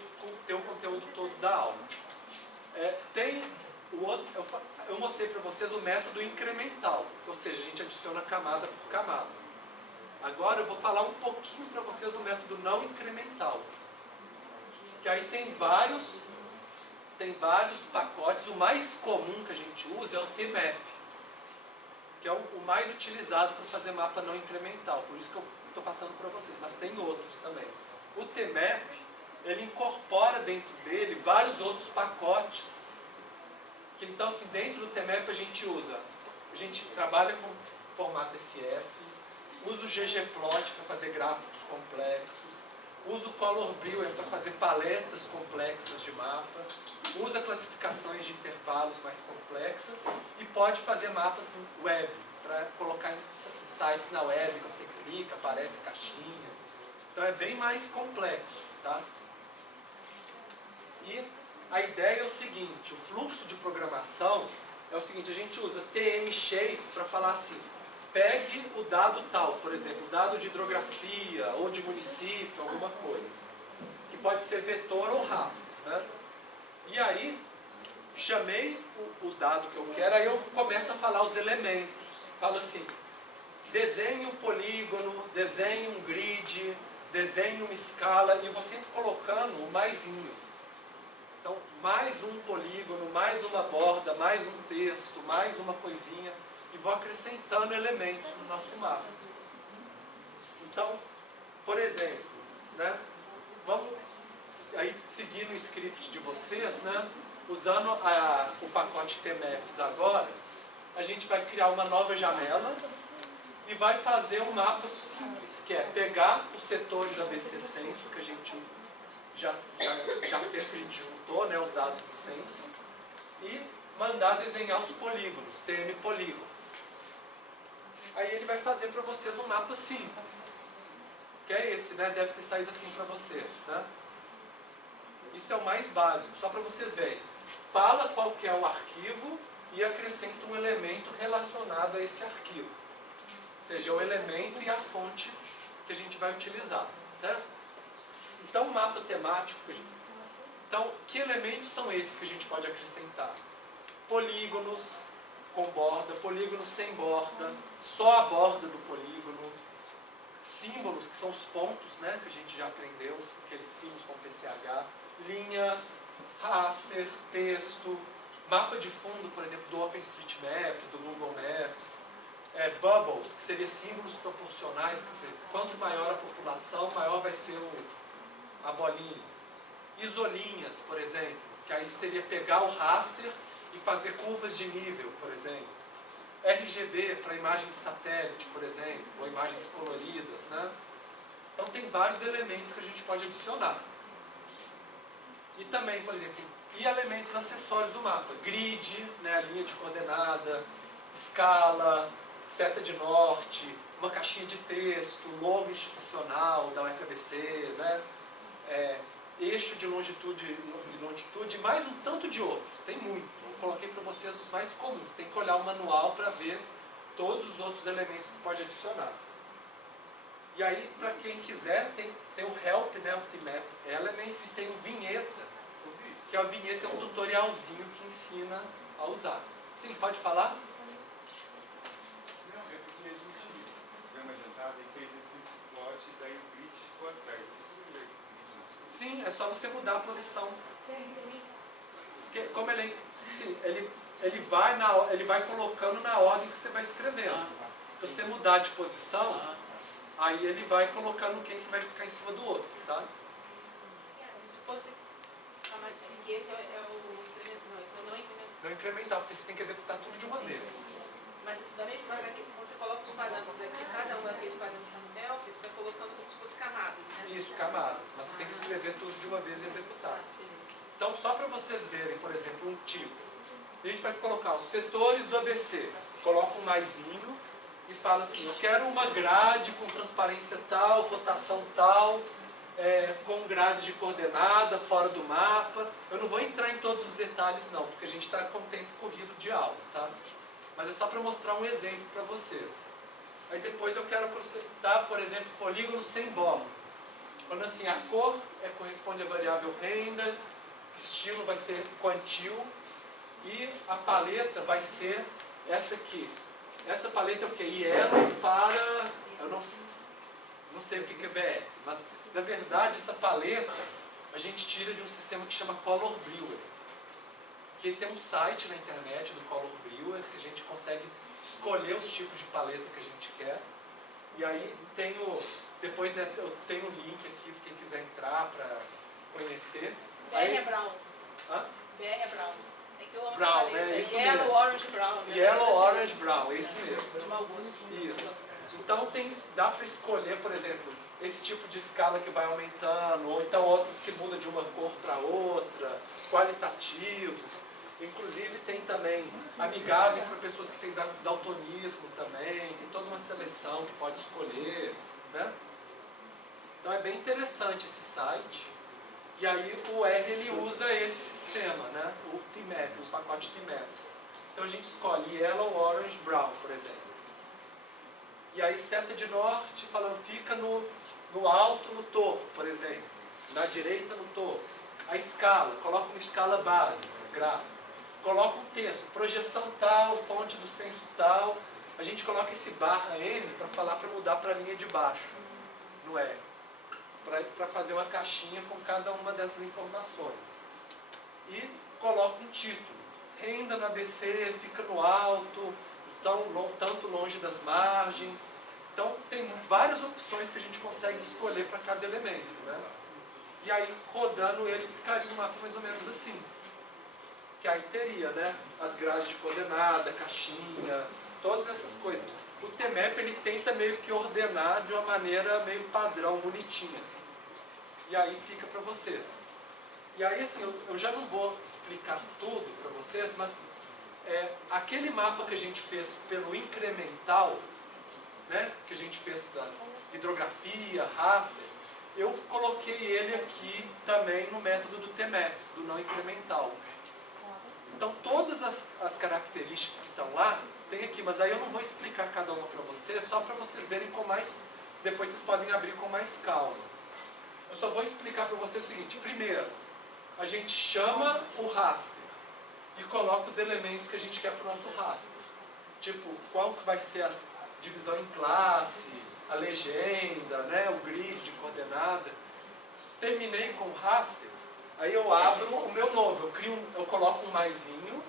ter o conteúdo todo da aula. Eu mostrei para vocês o método incremental, ou seja, a gente adiciona camada por camada. Agora eu vou falar um pouquinho para vocês do método não incremental. Que aí tem vários pacotes. O mais comum que a gente usa é o Tmap, que é o mais utilizado para fazer mapa não incremental. Por isso que eu estou passando para vocês, mas tem outros também. O Tmap, ele incorpora dentro dele vários outros pacotes. Que, então, assim, dentro do Tmap a gente trabalha com formato SF, usa o ggplot para fazer gráficos complexos, usa o Color Builder para fazer paletas complexas de mapa, usa classificações de intervalos mais complexas e pode fazer mapas web, para colocar em sites na web, que você clica, aparece caixinhas. Então é bem mais complexo, tá? E a ideia é o seguinte, o fluxo de programação é o seguinte, a gente usa tmShape para falar assim, pegue o dado tal, por exemplo, o dado de hidrografia ou de município, alguma coisa, que pode ser vetor ou raster, né? E aí, chamei o dado que eu quero, aí eu começo a falar os elementos. Falo assim, desenhe um polígono, desenhe um grid, desenhe uma escala, e eu vou sempre colocando o maisinho. Então, mais um polígono, mais uma borda, mais um texto, mais uma coisinha, e vou acrescentando elementos no nosso mapa. Então, por exemplo, né, vamos aí seguir no script de vocês, né, usando o pacote Tmaps agora, a gente vai criar uma nova janela e vai fazer um mapa simples, que é pegar os setores ABC Censo, que a gente já fez, que a gente juntou, né, os dados do censo, e mandar desenhar os polígonos, TM polígonos. Aí ele vai fazer para vocês um mapa simples, que é esse, né? Deve ter saído assim para vocês, né? Isso é o mais básico, só para vocês verem. Fala qual que é o arquivo e acrescenta um elemento relacionado a esse arquivo. Ou seja, o elemento e a fonte que a gente vai utilizar, certo? Então, o mapa temático... Então, que elementos são esses que a gente pode acrescentar? Polígonos com borda, polígonos sem borda, só a borda do polígono, símbolos, que são os pontos, né, que a gente já aprendeu, aqueles símbolos com PCH, linhas, raster, texto, mapa de fundo, por exemplo, do OpenStreetMaps, do Google Maps, bubbles, que seriam símbolos proporcionais, quer dizer, quanto maior a população, maior vai ser a bolinha. Isolinhas, por exemplo, que aí seria pegar o raster e fazer curvas de nível, por exemplo. RGB para imagem de satélite, por exemplo, ou imagens coloridas, né? Então tem vários elementos que a gente pode adicionar. E também, por exemplo, elementos acessórios do mapa. Grid, né, a linha de coordenada, escala, seta de norte, uma caixinha de texto, logo institucional da UFABC, né? Eixo de longitude, mais um tanto de outros. Tem muito. Eu coloquei para vocês os mais comuns. Tem que olhar o manual para ver todos os outros elementos que pode adicionar. E aí, para quem quiser, tem o Help, né, o Tmap Elements, e tem o Vinheta, que a vinheta é um tutorialzinho que ensina a usar. Sim, pode falar? Não, é porque a gente deu uma adiantada e fez esse plot, daí o grid ficou atrás. Eu preciso ver esse grid, não. Sim, é só você mudar a posição. Porque, como ele vai colocando na ordem que você vai escrevendo. Se você mudar de posição, aí ele vai colocando quem que vai ficar em cima do outro, tá? Se fosse... que esse é o incremento, não, esse é o não incremento. Não incrementar, porque você tem que executar tudo de uma vez. Mas da mesma maneira que quando você coloca os parâmetros aqui, cada um daqueles parâmetros está no Help, você vai colocando como se fosse camadas, né? Isso, camadas. Mas você tem que escrever tudo de uma vez e executar. Então, só para vocês verem, por exemplo, um tipo. A gente vai colocar os setores do ABC. Coloca um maisinho e fala assim, eu quero uma grade com transparência tal, rotação tal, com grades de coordenada, fora do mapa. Eu não vou entrar em todos os detalhes não, porque a gente está com o tempo corrido de aula, tá? Mas é só para mostrar um exemplo para vocês. Aí depois eu quero acrescentar, por exemplo, polígono sem borda. Falando assim, a cor corresponde à variável render, estilo vai ser quantil, e a paleta vai ser essa aqui. Essa paleta é o que? Yellow para... eu não sei o que é BR, mas na verdade essa paleta a gente tira de um sistema que chama Color Brewer. Que tem um site na internet do Color Brewer que a gente consegue escolher os tipos de paleta que a gente quer. E aí depois né, eu tenho um link aqui para quem quiser entrar para conhecer. BR é brown. Hã? BR é brown. É que eu amo Brown, essa paleta. é isso Yellow, mesmo. orange, brown. Yellow, orange, brown, é isso mesmo. De mau gosto. Isso. Então dá para escolher, por exemplo, esse tipo de escala que vai aumentando, ou então outros que mudam de uma cor para outra, qualitativos. Inclusive tem também amigáveis para pessoas que têm daltonismo também, tem toda uma seleção que pode escolher, né? Então é bem interessante esse site. E aí o R ele usa esse sistema, né? O Tmap, o pacote Tmaps. Então a gente escolhe Yellow, Orange, Brown, por exemplo. E aí seta de norte, falando, fica no alto, no topo, por exemplo. Na direita, no topo. A escala, coloca uma escala básica, gráfica. Coloca um texto, projeção tal, fonte do censo tal. A gente coloca esse /N para falar para mudar para a linha de baixo, no R. Para fazer uma caixinha com cada uma dessas informações. e coloco um título. Renda no ABC, fica no alto, tanto longe das margens. Então tem várias opções que a gente consegue escolher para cada elemento, né? E aí rodando ele ficaria um mapa mais ou menos assim. Que aí teria, né, as grades de coordenada, caixinha, todas essas coisas. O TMAP ele tenta meio que ordenar de uma maneira meio padrão, bonitinha. E aí fica para vocês. E aí assim, eu já não vou explicar tudo para vocês, mas aquele mapa que a gente fez pelo incremental, né, que a gente fez da hidrografia, raster, eu coloquei ele aqui também no método do TMAPS, do não incremental. Então todas as características que estão lá, tem aqui, mas aí eu não vou explicar cada uma para vocês, só para vocês verem com mais... Depois vocês podem abrir com mais calma. Eu só vou explicar para vocês o seguinte. Primeiro, a gente chama o raster e coloca os elementos que a gente quer para o nosso raster. Tipo, qual que vai ser a divisão em classe, a legenda, né, o grid de coordenada. Terminei com o raster, aí eu abro o meu novo, eu coloco um maisinho